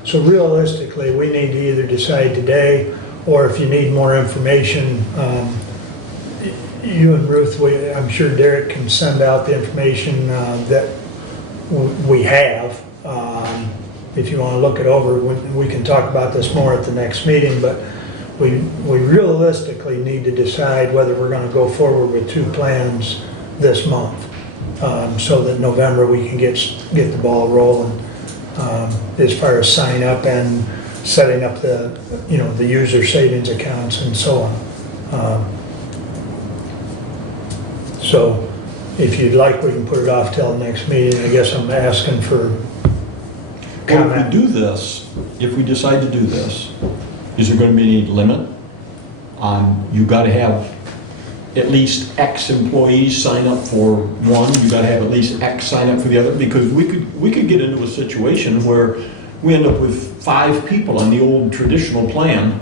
So realistically, we need to either decide today, or if you need more information, you and Ruth, I'm sure Derek can send out the information that we have. If you want to look it over, we can talk about this more at the next meeting, but we realistically need to decide whether we're going to go forward with 2 plans this month, so that November we can get the ball rolling as far as sign up and setting up the user savings accounts and so on. So if you'd like, we can put it off till the next meeting. I guess I'm asking for Well, comment. if we decide to do this, is there going to be any limit on, you got to have at least X employees sign up for one, you got to have at least X sign up for the other? Because we could get into a situation where we end up with 5 people on the old traditional plan,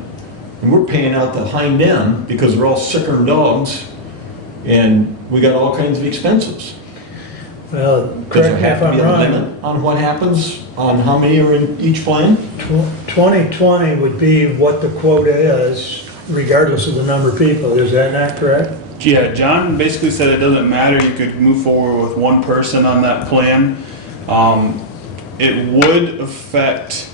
and we're paying out the hind end because they're all sicker than dogs, and we got all kinds of expenses. Well, Does there correct me have if to I'm be a wrong. limit on what happens, on how many are in each plan? 2020 would be what the quota is, regardless of the number of people. Is that not correct? Yeah, John basically said it doesn't matter, you could move forward with one person on that plan. It would affect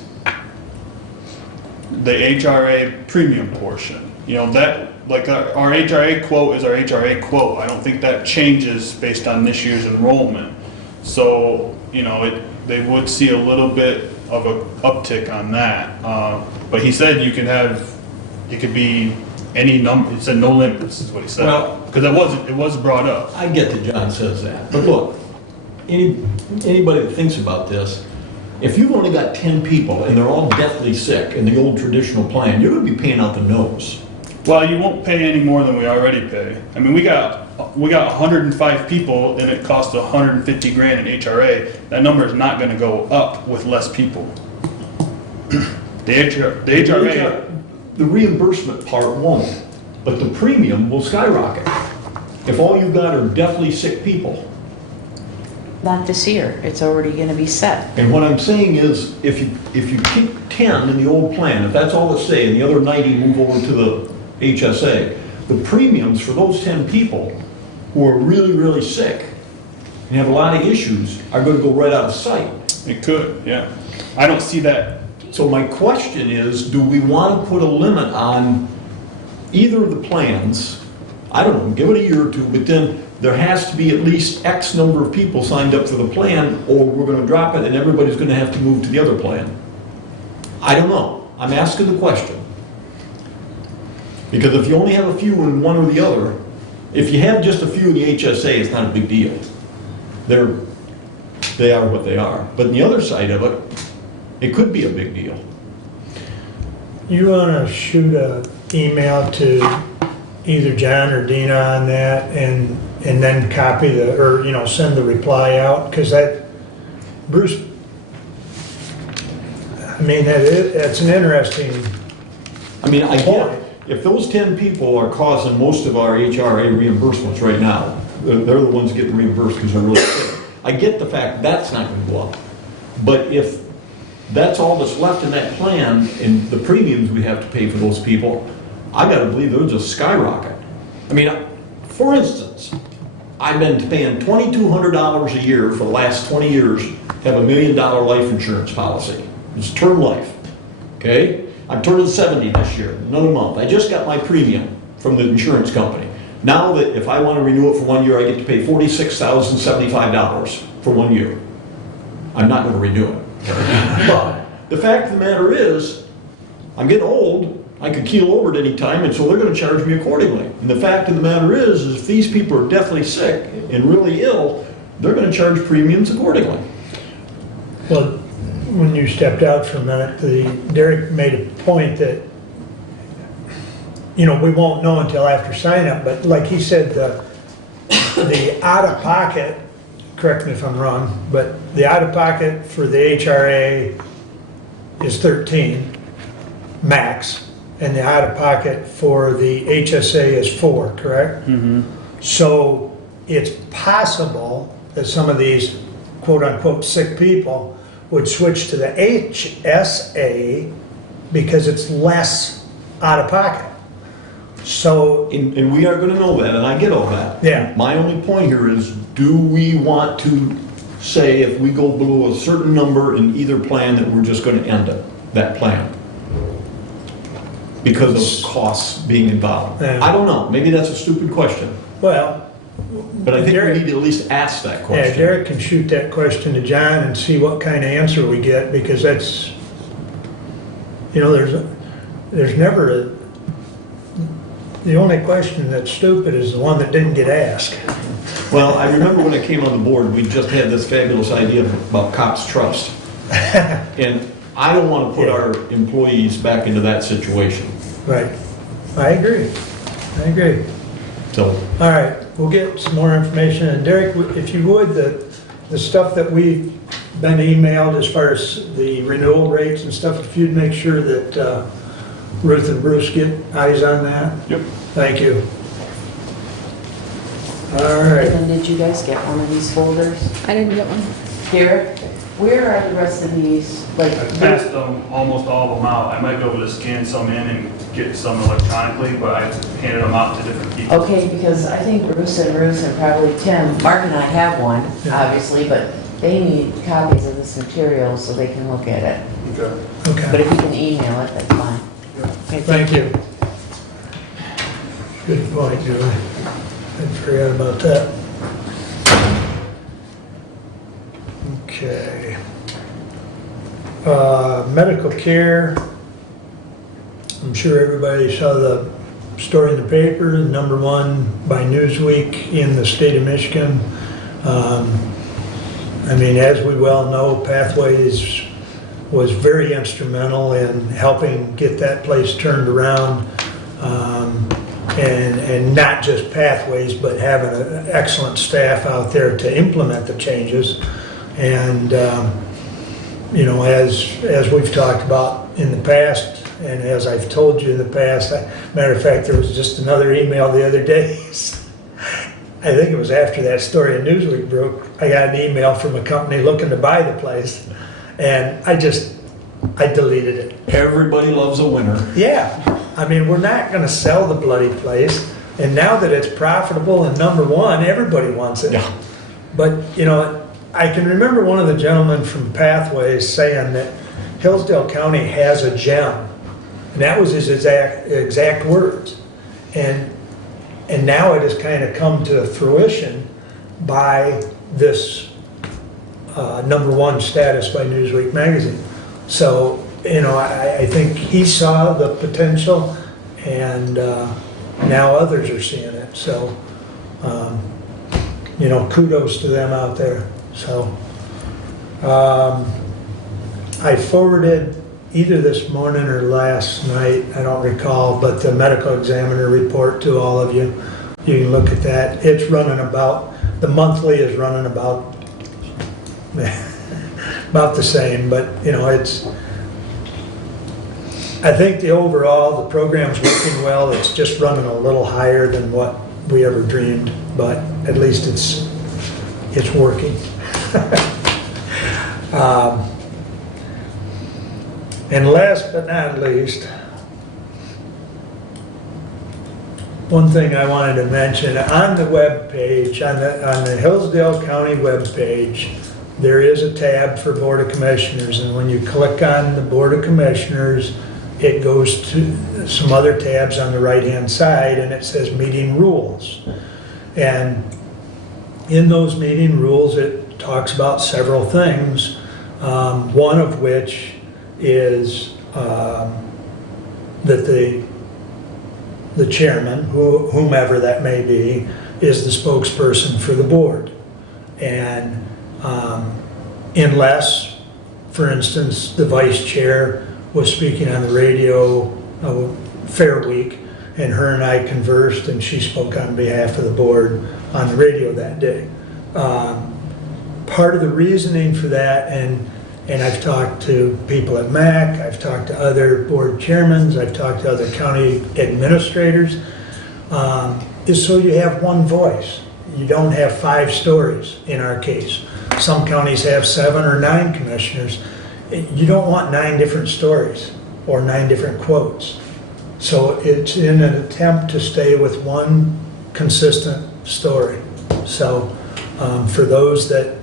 the HRA premium portion. You know, that, like our HRA quote is our HRA quote. I don't think that changes based on this year's enrollment. So, you know, they would see a little bit of a uptick on that. But he said you could be any number, he said no limits is what he said. Well- Because it was brought up. I get that John says that, but look, anybody that thinks about this, if you've only got 10 people and they're all deathly sick in the old traditional plan, you're gonna be paying out the nose. Well, you won't pay any more than we already pay. I mean, we got 105 people and it costs 150 grand in HRA. That number is not gonna go up with less people. The HRA, The reimbursement part won't, but the premium will skyrocket. If all you got are deathly sick people. Not this year, it's already gonna be set. And what I'm saying is, if you keep 10 in the old plan, if that's all it say, and the other 90 move over to the HSA, the premiums for those 10 people who are really, really sick and have a lot of issues are gonna go right out of sight. it could, yeah. I don't see that. So my question is, do we want to put a limit on either of the plans? I don't know, give it a year or two, but then there has to be at least X number of people signed up for the plan, or we're going to drop it and everybody's going to have to move to the other plan. I don't know. I'm asking the question. Because if you only have a few in one or the other, if you have just a few in the HSA, it's not a big deal. They are what they are. But on the other side of it, it could be a big deal. You want to shoot a email to either John or Dina on that and then copy or, you know, send the reply out? Because Bruce, I mean, that's an interesting I mean, I get point. it. If those 10 people are causing most of our HRA reimbursements right now, they're the ones getting reimbursed because they're really sick. I get the fact that's not going to go up. But if that's all that's left in that plan and the premiums we have to pay for those people, I got to believe they'll just skyrocket. I mean, for instance, I've been paying $2,200 a year for the last 20 years to have $1 million life insurance policy. It's term life, okay? I'm turning 70 this year, another month. I just got my premium from the insurance company. Now that if I want to renew it for 1 year, I get to pay $46,075 for 1 year. I'm not going to renew it. But the fact of the matter is, I'm getting old, I could keel over at any time, and so they're going to charge me accordingly. And the fact of the matter is if these people are deathly sick and really ill, they're going to charge premiums accordingly. Well, when you stepped out for a minute, Derek made a point that, you know, we won't know until after sign up, but like he said, the out-of-pocket, correct me if I'm wrong, but the out-of-pocket for the HRA is 13 max, and the out-of-pocket for the HSA is 4, correct? Mm-hmm. So it's possible that some of these quote-unquote sick people would switch to the HSA because it's less out-of-pocket. So, And we are going to know that, and I get all that. Yeah. My only point here is, do we want to say if we go below a certain number in either plan that we're just going to end it, that plan? Because of costs being involved. Yeah. I don't know. Maybe that's a stupid question, well, but I think Derek- we need to at least ask that yeah, question. Derek can shoot that question to John and see what kind of answer we get, because that's, you know, there's never the only question that's stupid is the one that didn't get asked. Well, I remember when I came on the board, we just had this fabulous idea about cops trust. And I don't want to put our employees back into that situation. Right. I agree. So, All right, we'll get some more information. And Derek, if you would, the stuff that we've been emailed as far as the renewal rates and stuff, if you'd make sure that Ruth and Bruce get eyes on that? Yep. Thank you. All right. And then did you guys get one of these folders? I didn't get one. Here, where are the rest of these, like? I passed them, almost all of them out. I might be able to scan some in and get some electronically, but I handed them out to different people. Okay, because I think Bruce and Ruth and probably Tim, Mark and I have one, obviously, but they need copies of this material so they can look at it. Okay. But Okay, if you can email it, that's fine. Okay, thank you. Good point, Julie. I forgot about that. Okay. Medical care. I'm sure everybody saw the story in the paper, #1 by Newsweek in the state of Michigan. I mean, as we well know, Pathways was very instrumental in helping get that place turned around. And not just Pathways, but having an excellent staff out there to implement the changes. And, you know, as we've talked about in the past, and as I've told you in the past, matter of fact, there was just another email the other day. I think it was after that story in Newsweek broke, I got an email from a company looking to buy the place, and I deleted it. Everybody loves a winner. Yeah, I mean, we're not gonna sell the bloody place, and now that it's profitable and #1, everybody wants it. Yeah. But, you know, I can remember one of the gentlemen from Pathways saying that Hillsdale County has a gem, and that was his exact words. And now it has kind of come to fruition by this #1 status by Newsweek magazine. So, you know, I think he saw the potential, and now others are seeing it. So, you know, kudos to them out there. So, I forwarded either this morning or last night, I don't recall, but the medical examiner report to all of you. You can look at that. It's running about, the monthly is running about the same, but, you know, I think the overall, the program's working well. It's just running a little higher than what we ever dreamed, but at least it's working. And last but not least, one thing I wanted to mention, on the web page, on the Hillsdale County web page, there is a tab for Board of Commissioners, and when you click on the Board of Commissioners, it goes to some other tabs on the right-hand side, and it says Meeting Rules. And in those meeting rules, it talks about several things, one of which is that the chairman, whomever that may be, is the spokesperson for the board. And unless, for instance, the vice chair was speaking on the radio Fair Week, and her and I conversed, and she spoke on behalf of the board on the radio that day. Part of the reasoning for that, and I've talked to people at MAC, I've talked to other board chairmans, I've talked to other county administrators, is so you have one voice. You don't have 5 stories in our case. Some counties have 7 or 9 commissioners. You don't want 9 different stories or 9 different quotes. So it's in an attempt to stay with one consistent story. So for those that,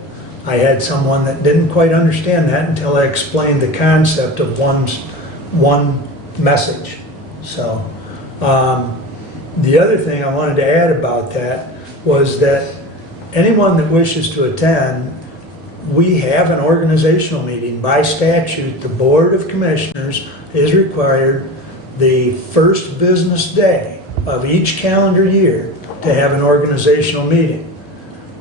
I had someone that didn't quite understand that until I explained the concept of one message. So the other thing I wanted to add about that was that anyone that wishes to attend, we have an organizational meeting. By statute, the Board of Commissioners is required the first business day of each calendar year to have an organizational meeting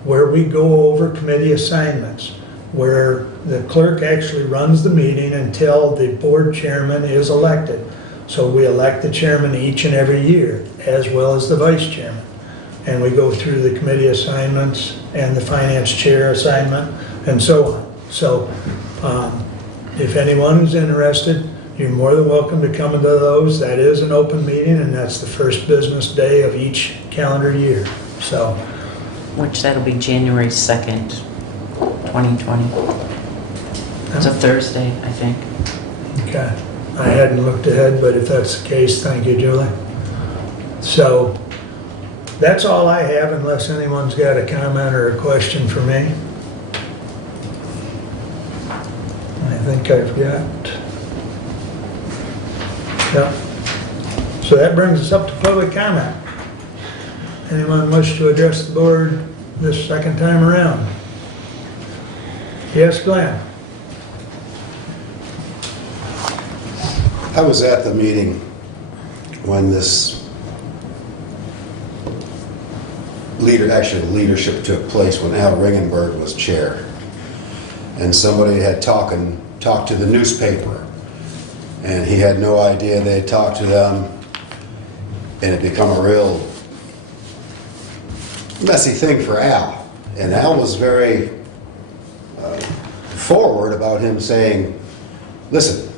where we go over committee assignments, where the clerk actually runs the meeting until the board chairman is elected. So we elect the chairman each and every year, as well as the vice chairman. And we go through the committee assignments and the finance chair assignment and so on. So if anyone is interested, you're more than welcome to come into those. That is an open meeting, and that's the first business day of each calendar year. So, Which that'll be January 2nd, 2020. It's a Thursday, I think. okay. I hadn't looked ahead, but if that's the case, thank you, Julie. So, that's all I have unless anyone's got a comment or a question for me. I think I've got... Yep. So that brings us up to public comment. Anyone wish to address the board this second time around? Yes, Glenn? I was at the meeting when this leadership took place, when Al Ringenberg was chair. And somebody had talked to the newspaper, and he had no idea they had talked to them, and it become a real messy thing for Al. And Al was very forward about him saying, listen,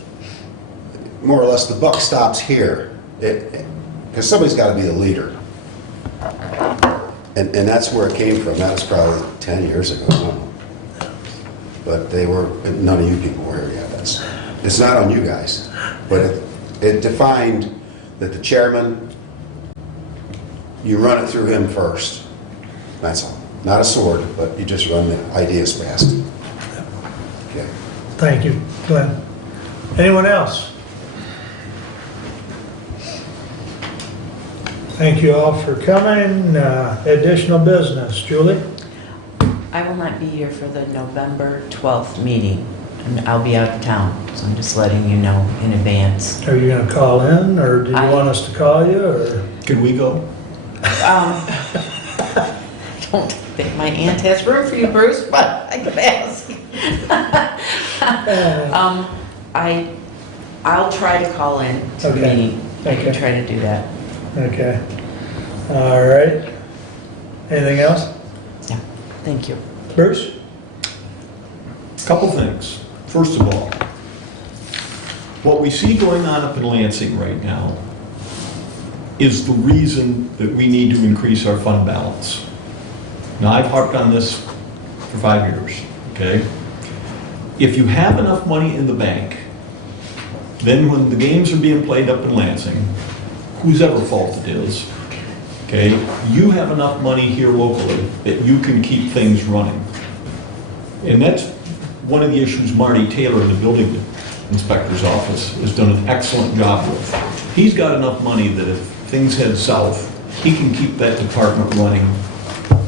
more or less the buck stops here, because somebody's got to be the leader. And that's where it came from. That was probably 10 years ago. I don't know. But none of you people were here yet. It's not on you guys. But it defined that the chairman, you run it through him first. That's all. Not a sword, but you just run the ideas past. Okay. Thank you, Glenn. Anyone else? Thank you all for coming. Additional business. Julie? I will not be here for the November 12th meeting, and I'll be out of town, so I'm just letting you know in advance. Are you going to call in, or do you want us to call you, or? Can we go? I don't think my aunt has room for you, Bruce, but I could ask. I'll try to call in to the Okay. meeting. I can Okay. try to do that. Okay. All right. Anything else? Yeah, thank you. Bruce? Couple things. First of all, what we see going on up in Lansing right now is the reason that we need to increase our fund balance. Now, I've harped on this for 5 years, okay? If you have enough money in the bank, then when the games are being played up in Lansing, whose ever fault it is, okay, you have enough money here locally that you can keep things running. And that's one of the issues Marty Taylor in the building inspector's office has done an excellent job with. He's got enough money that if things head south, he can keep that department running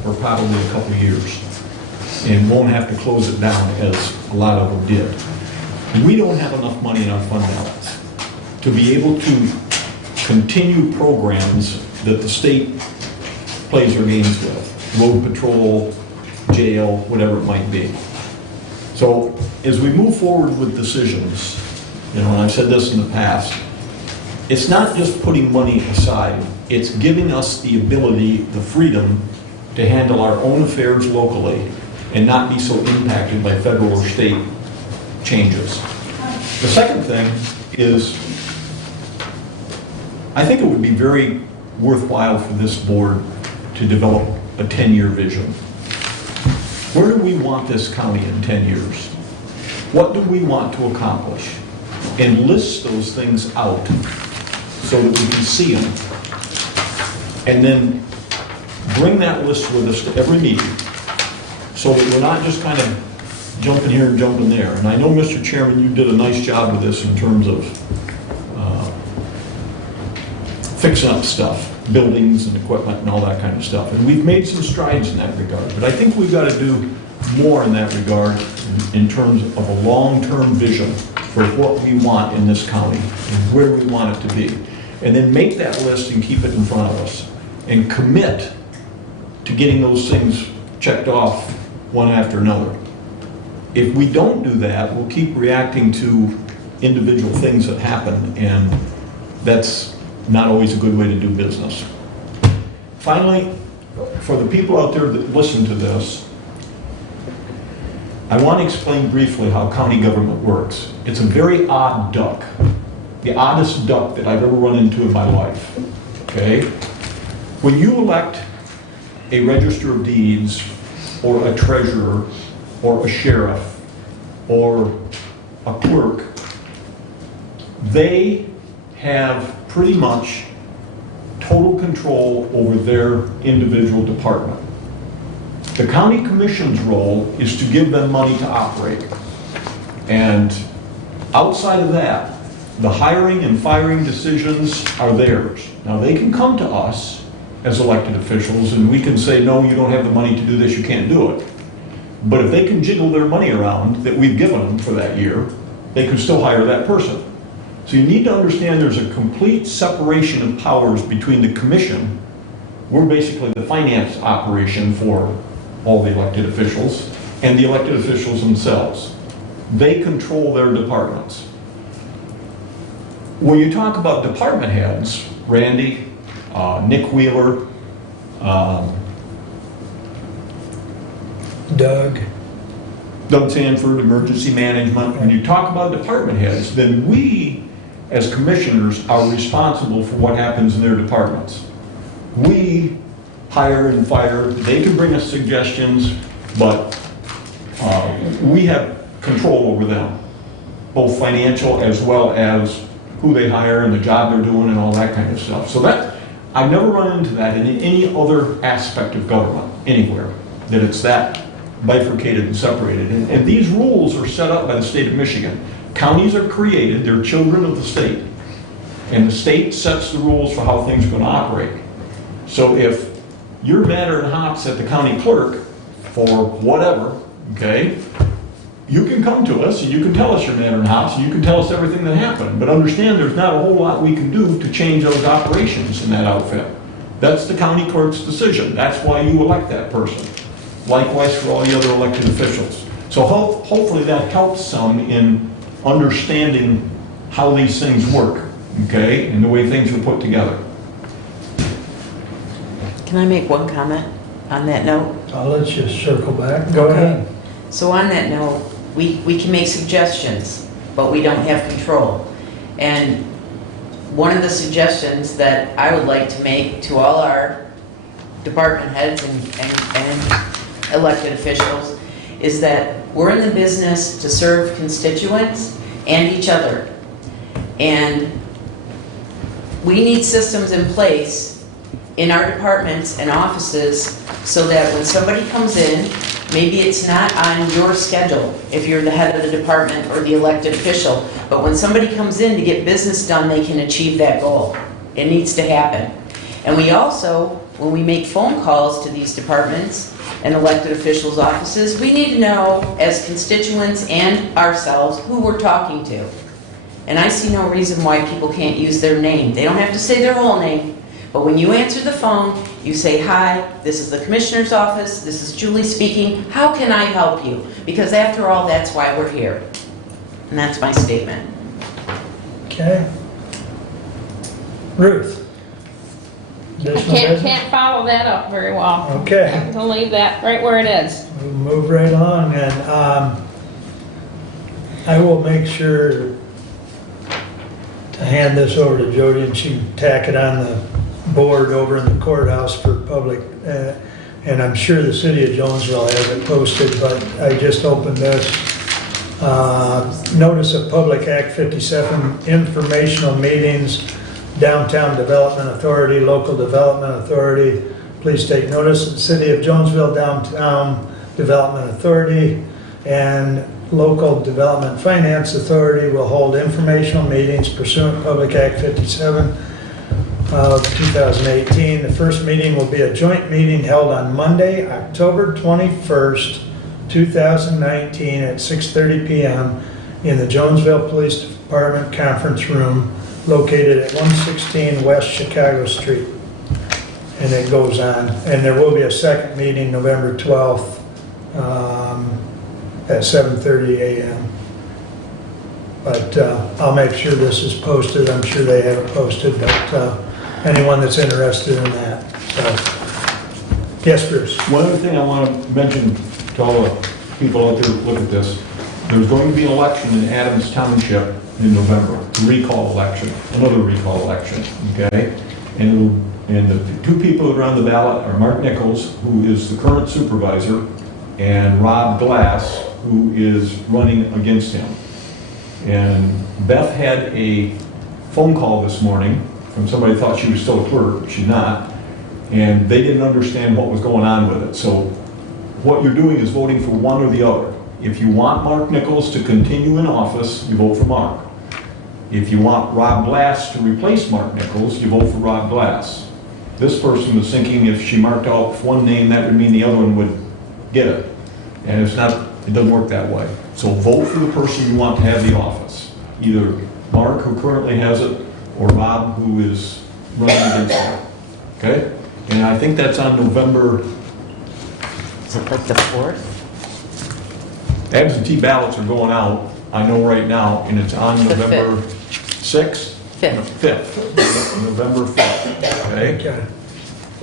for probably a couple of years and won't have to close it down as a lot of them did. We don't have enough money in our fund balance to be able to continue programs that the state plays their games with, road patrol, jail, whatever it might be. So as we move forward with decisions, and I've said this in the past, it's not just putting money aside, it's giving us the ability, the freedom to handle our own affairs locally and not be so impacted by federal or state changes. The second thing is, I think it would be very worthwhile for this board to develop a 10-year vision. Where do we want this county in 10 years? What do we want to accomplish? And list those things out so that we can see them. And then bring that list with us to every meeting so that we're not just kind of jumping here and jumping there. And I know, Mr. Chairman, you did a nice job with this in terms of fixing up stuff, buildings and equipment and all that kind of stuff. And we've made some strides in that regard. But I think we've got to do more in that regard in terms of a long-term vision for what we want in this county and where we want it to be. And then make that list and keep it in front of us and commit to getting those things checked off one after another. If we don't do that, we'll keep reacting to individual things that happen, and that's not always a good way to do business. Finally, for the people out there that listen to this, I want to explain briefly how county government works. It's a very odd duck. the oddest duck that I've ever run into in my life, okay? When you elect a register of deeds, or a treasurer, or a sheriff, or a clerk, they have pretty much total control over their individual department. The county commission's role is to give them money to operate. And outside of that, the hiring and firing decisions are theirs. Now, they can come to us as elected officials and we can say, no, you don't have the money to do this, you can't do it. But if they can jiggle their money around that we've given them for that year, they can still hire that person. So you need to understand there's a complete separation of powers between the commission. We're basically the finance operation for all the elected officials, and the elected officials themselves. They control their departments. When you talk about department heads, Randy, Nick Wheeler, Doug, Sanford, emergency management, when you talk about department heads, then we, as commissioners, are responsible for what happens in their departments. We hire and fire, they can bring us suggestions, but we have control over them, both financial as well as who they hire and the job they're doing and all that kind of stuff. So that, I've never run into that in any other aspect of government, anywhere, that it's that bifurcated and separated. And these rules are set up by the state of Michigan. Counties are created, they're children of the state. And the state sets the rules for how things are going to operate. So if you're madder and hops at the county clerk for whatever, okay, you can come to us and you can tell us you're madder and hops and you can tell us everything that happened. But understand there's not a whole lot we can do to change those operations in that outfit. That's the county clerk's decision. That's why you elect that person. Likewise for all the other elected officials. So hopefully that helps some in understanding how these things work, okay, and the way things are put together. Can I make one comment on that note? let's just circle back. Go ahead. So on that note, we can make suggestions, but we don't have control. And one of the suggestions that I would like to make to all our department heads and elected officials is that we're in the business to serve constituents and each other. And we need systems in place in our departments and offices so that when somebody comes in, maybe it's not on your schedule if you're the head of the department or the elected official, but when somebody comes in to get business done, they can achieve that goal. It needs to happen. And we also, when we make phone calls to these departments and elected officials' offices, we need to know as constituents and ourselves who we're talking to. And I see no reason why people can't use their name. They don't have to say their whole name. But when you answer the phone, you say, hi, this is the commissioner's office, this is Julie speaking, how can I help you? Because after all, that's why we're here. And that's my statement. Okay. Ruth? I Additional business? can't follow that up very well. Okay. I'm gonna leave that right where it is. We'll move right along, and I will make sure to hand this over to Jody, and she can tack it on the board over in the courthouse for public, and I'm sure the city of Jonesville has it posted, but I just opened this. Notice of Public Act 57 informational meetings, Downtown Development Authority, Local Development Authority. Please take notice that the City of Jonesville Downtown Development Authority and Local Development Finance Authority will hold informational meetings pursuant to Public Act 57 of 2018. The first meeting will be a joint meeting held on Monday, October 21st, 2019 at 6:30 p.m. in the Jonesville Police Department Conference Room located at 116 West Chicago Street. And it goes on. And there will be a second meeting November 12th at 7:30 a.m. But I'll make sure this is posted. I'm sure they have it posted, but anyone that's interested in that. So, yes, Bruce? One other thing I want to mention to all the people out there who look at this, there's going to be an election in Adams Township in November, recall election, another recall election, okay? And the two people that are on the ballot are Mark Nichols, who is the current supervisor, and Rob Glass, who is running against him. And Beth had a phone call this morning from somebody who thought she was still a clerk, but she's not, and they didn't understand what was going on with it. So what you're doing is voting for one or the other. If you want Mark Nichols to continue in office, you vote for Mark. If you want Rob Glass to replace Mark Nichols, you vote for Rob Glass. This person was thinking if she marked off one name, that would mean the other one would get it. And it's not, it doesn't work that way. So vote for the person you want to have the office. Either Mark, who currently has it, or Rob, who is running against him. Okay? And I think that's on November, Is it like the 4th? absentee ballots are going out, I know right now, and it's on The November 6th? 5th. 5th, November 5th, okay? Okay.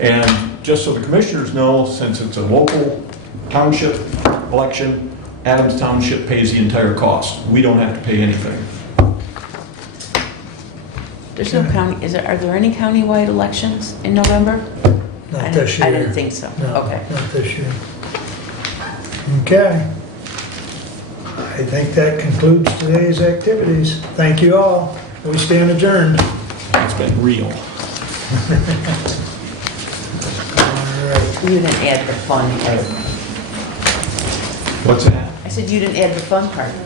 And just so the commissioners know, since it's a local township election, Adams Township pays the entire cost. We don't have to pay anything. There's no county, are there any countywide elections in November? Not this year. I didn't think so. No, Okay. not this year. Okay. I think that concludes today's activities. Thank you all. We stand adjourned. It's been real. All right. You didn't add the fun part. What's that? I said you didn't add the fun part.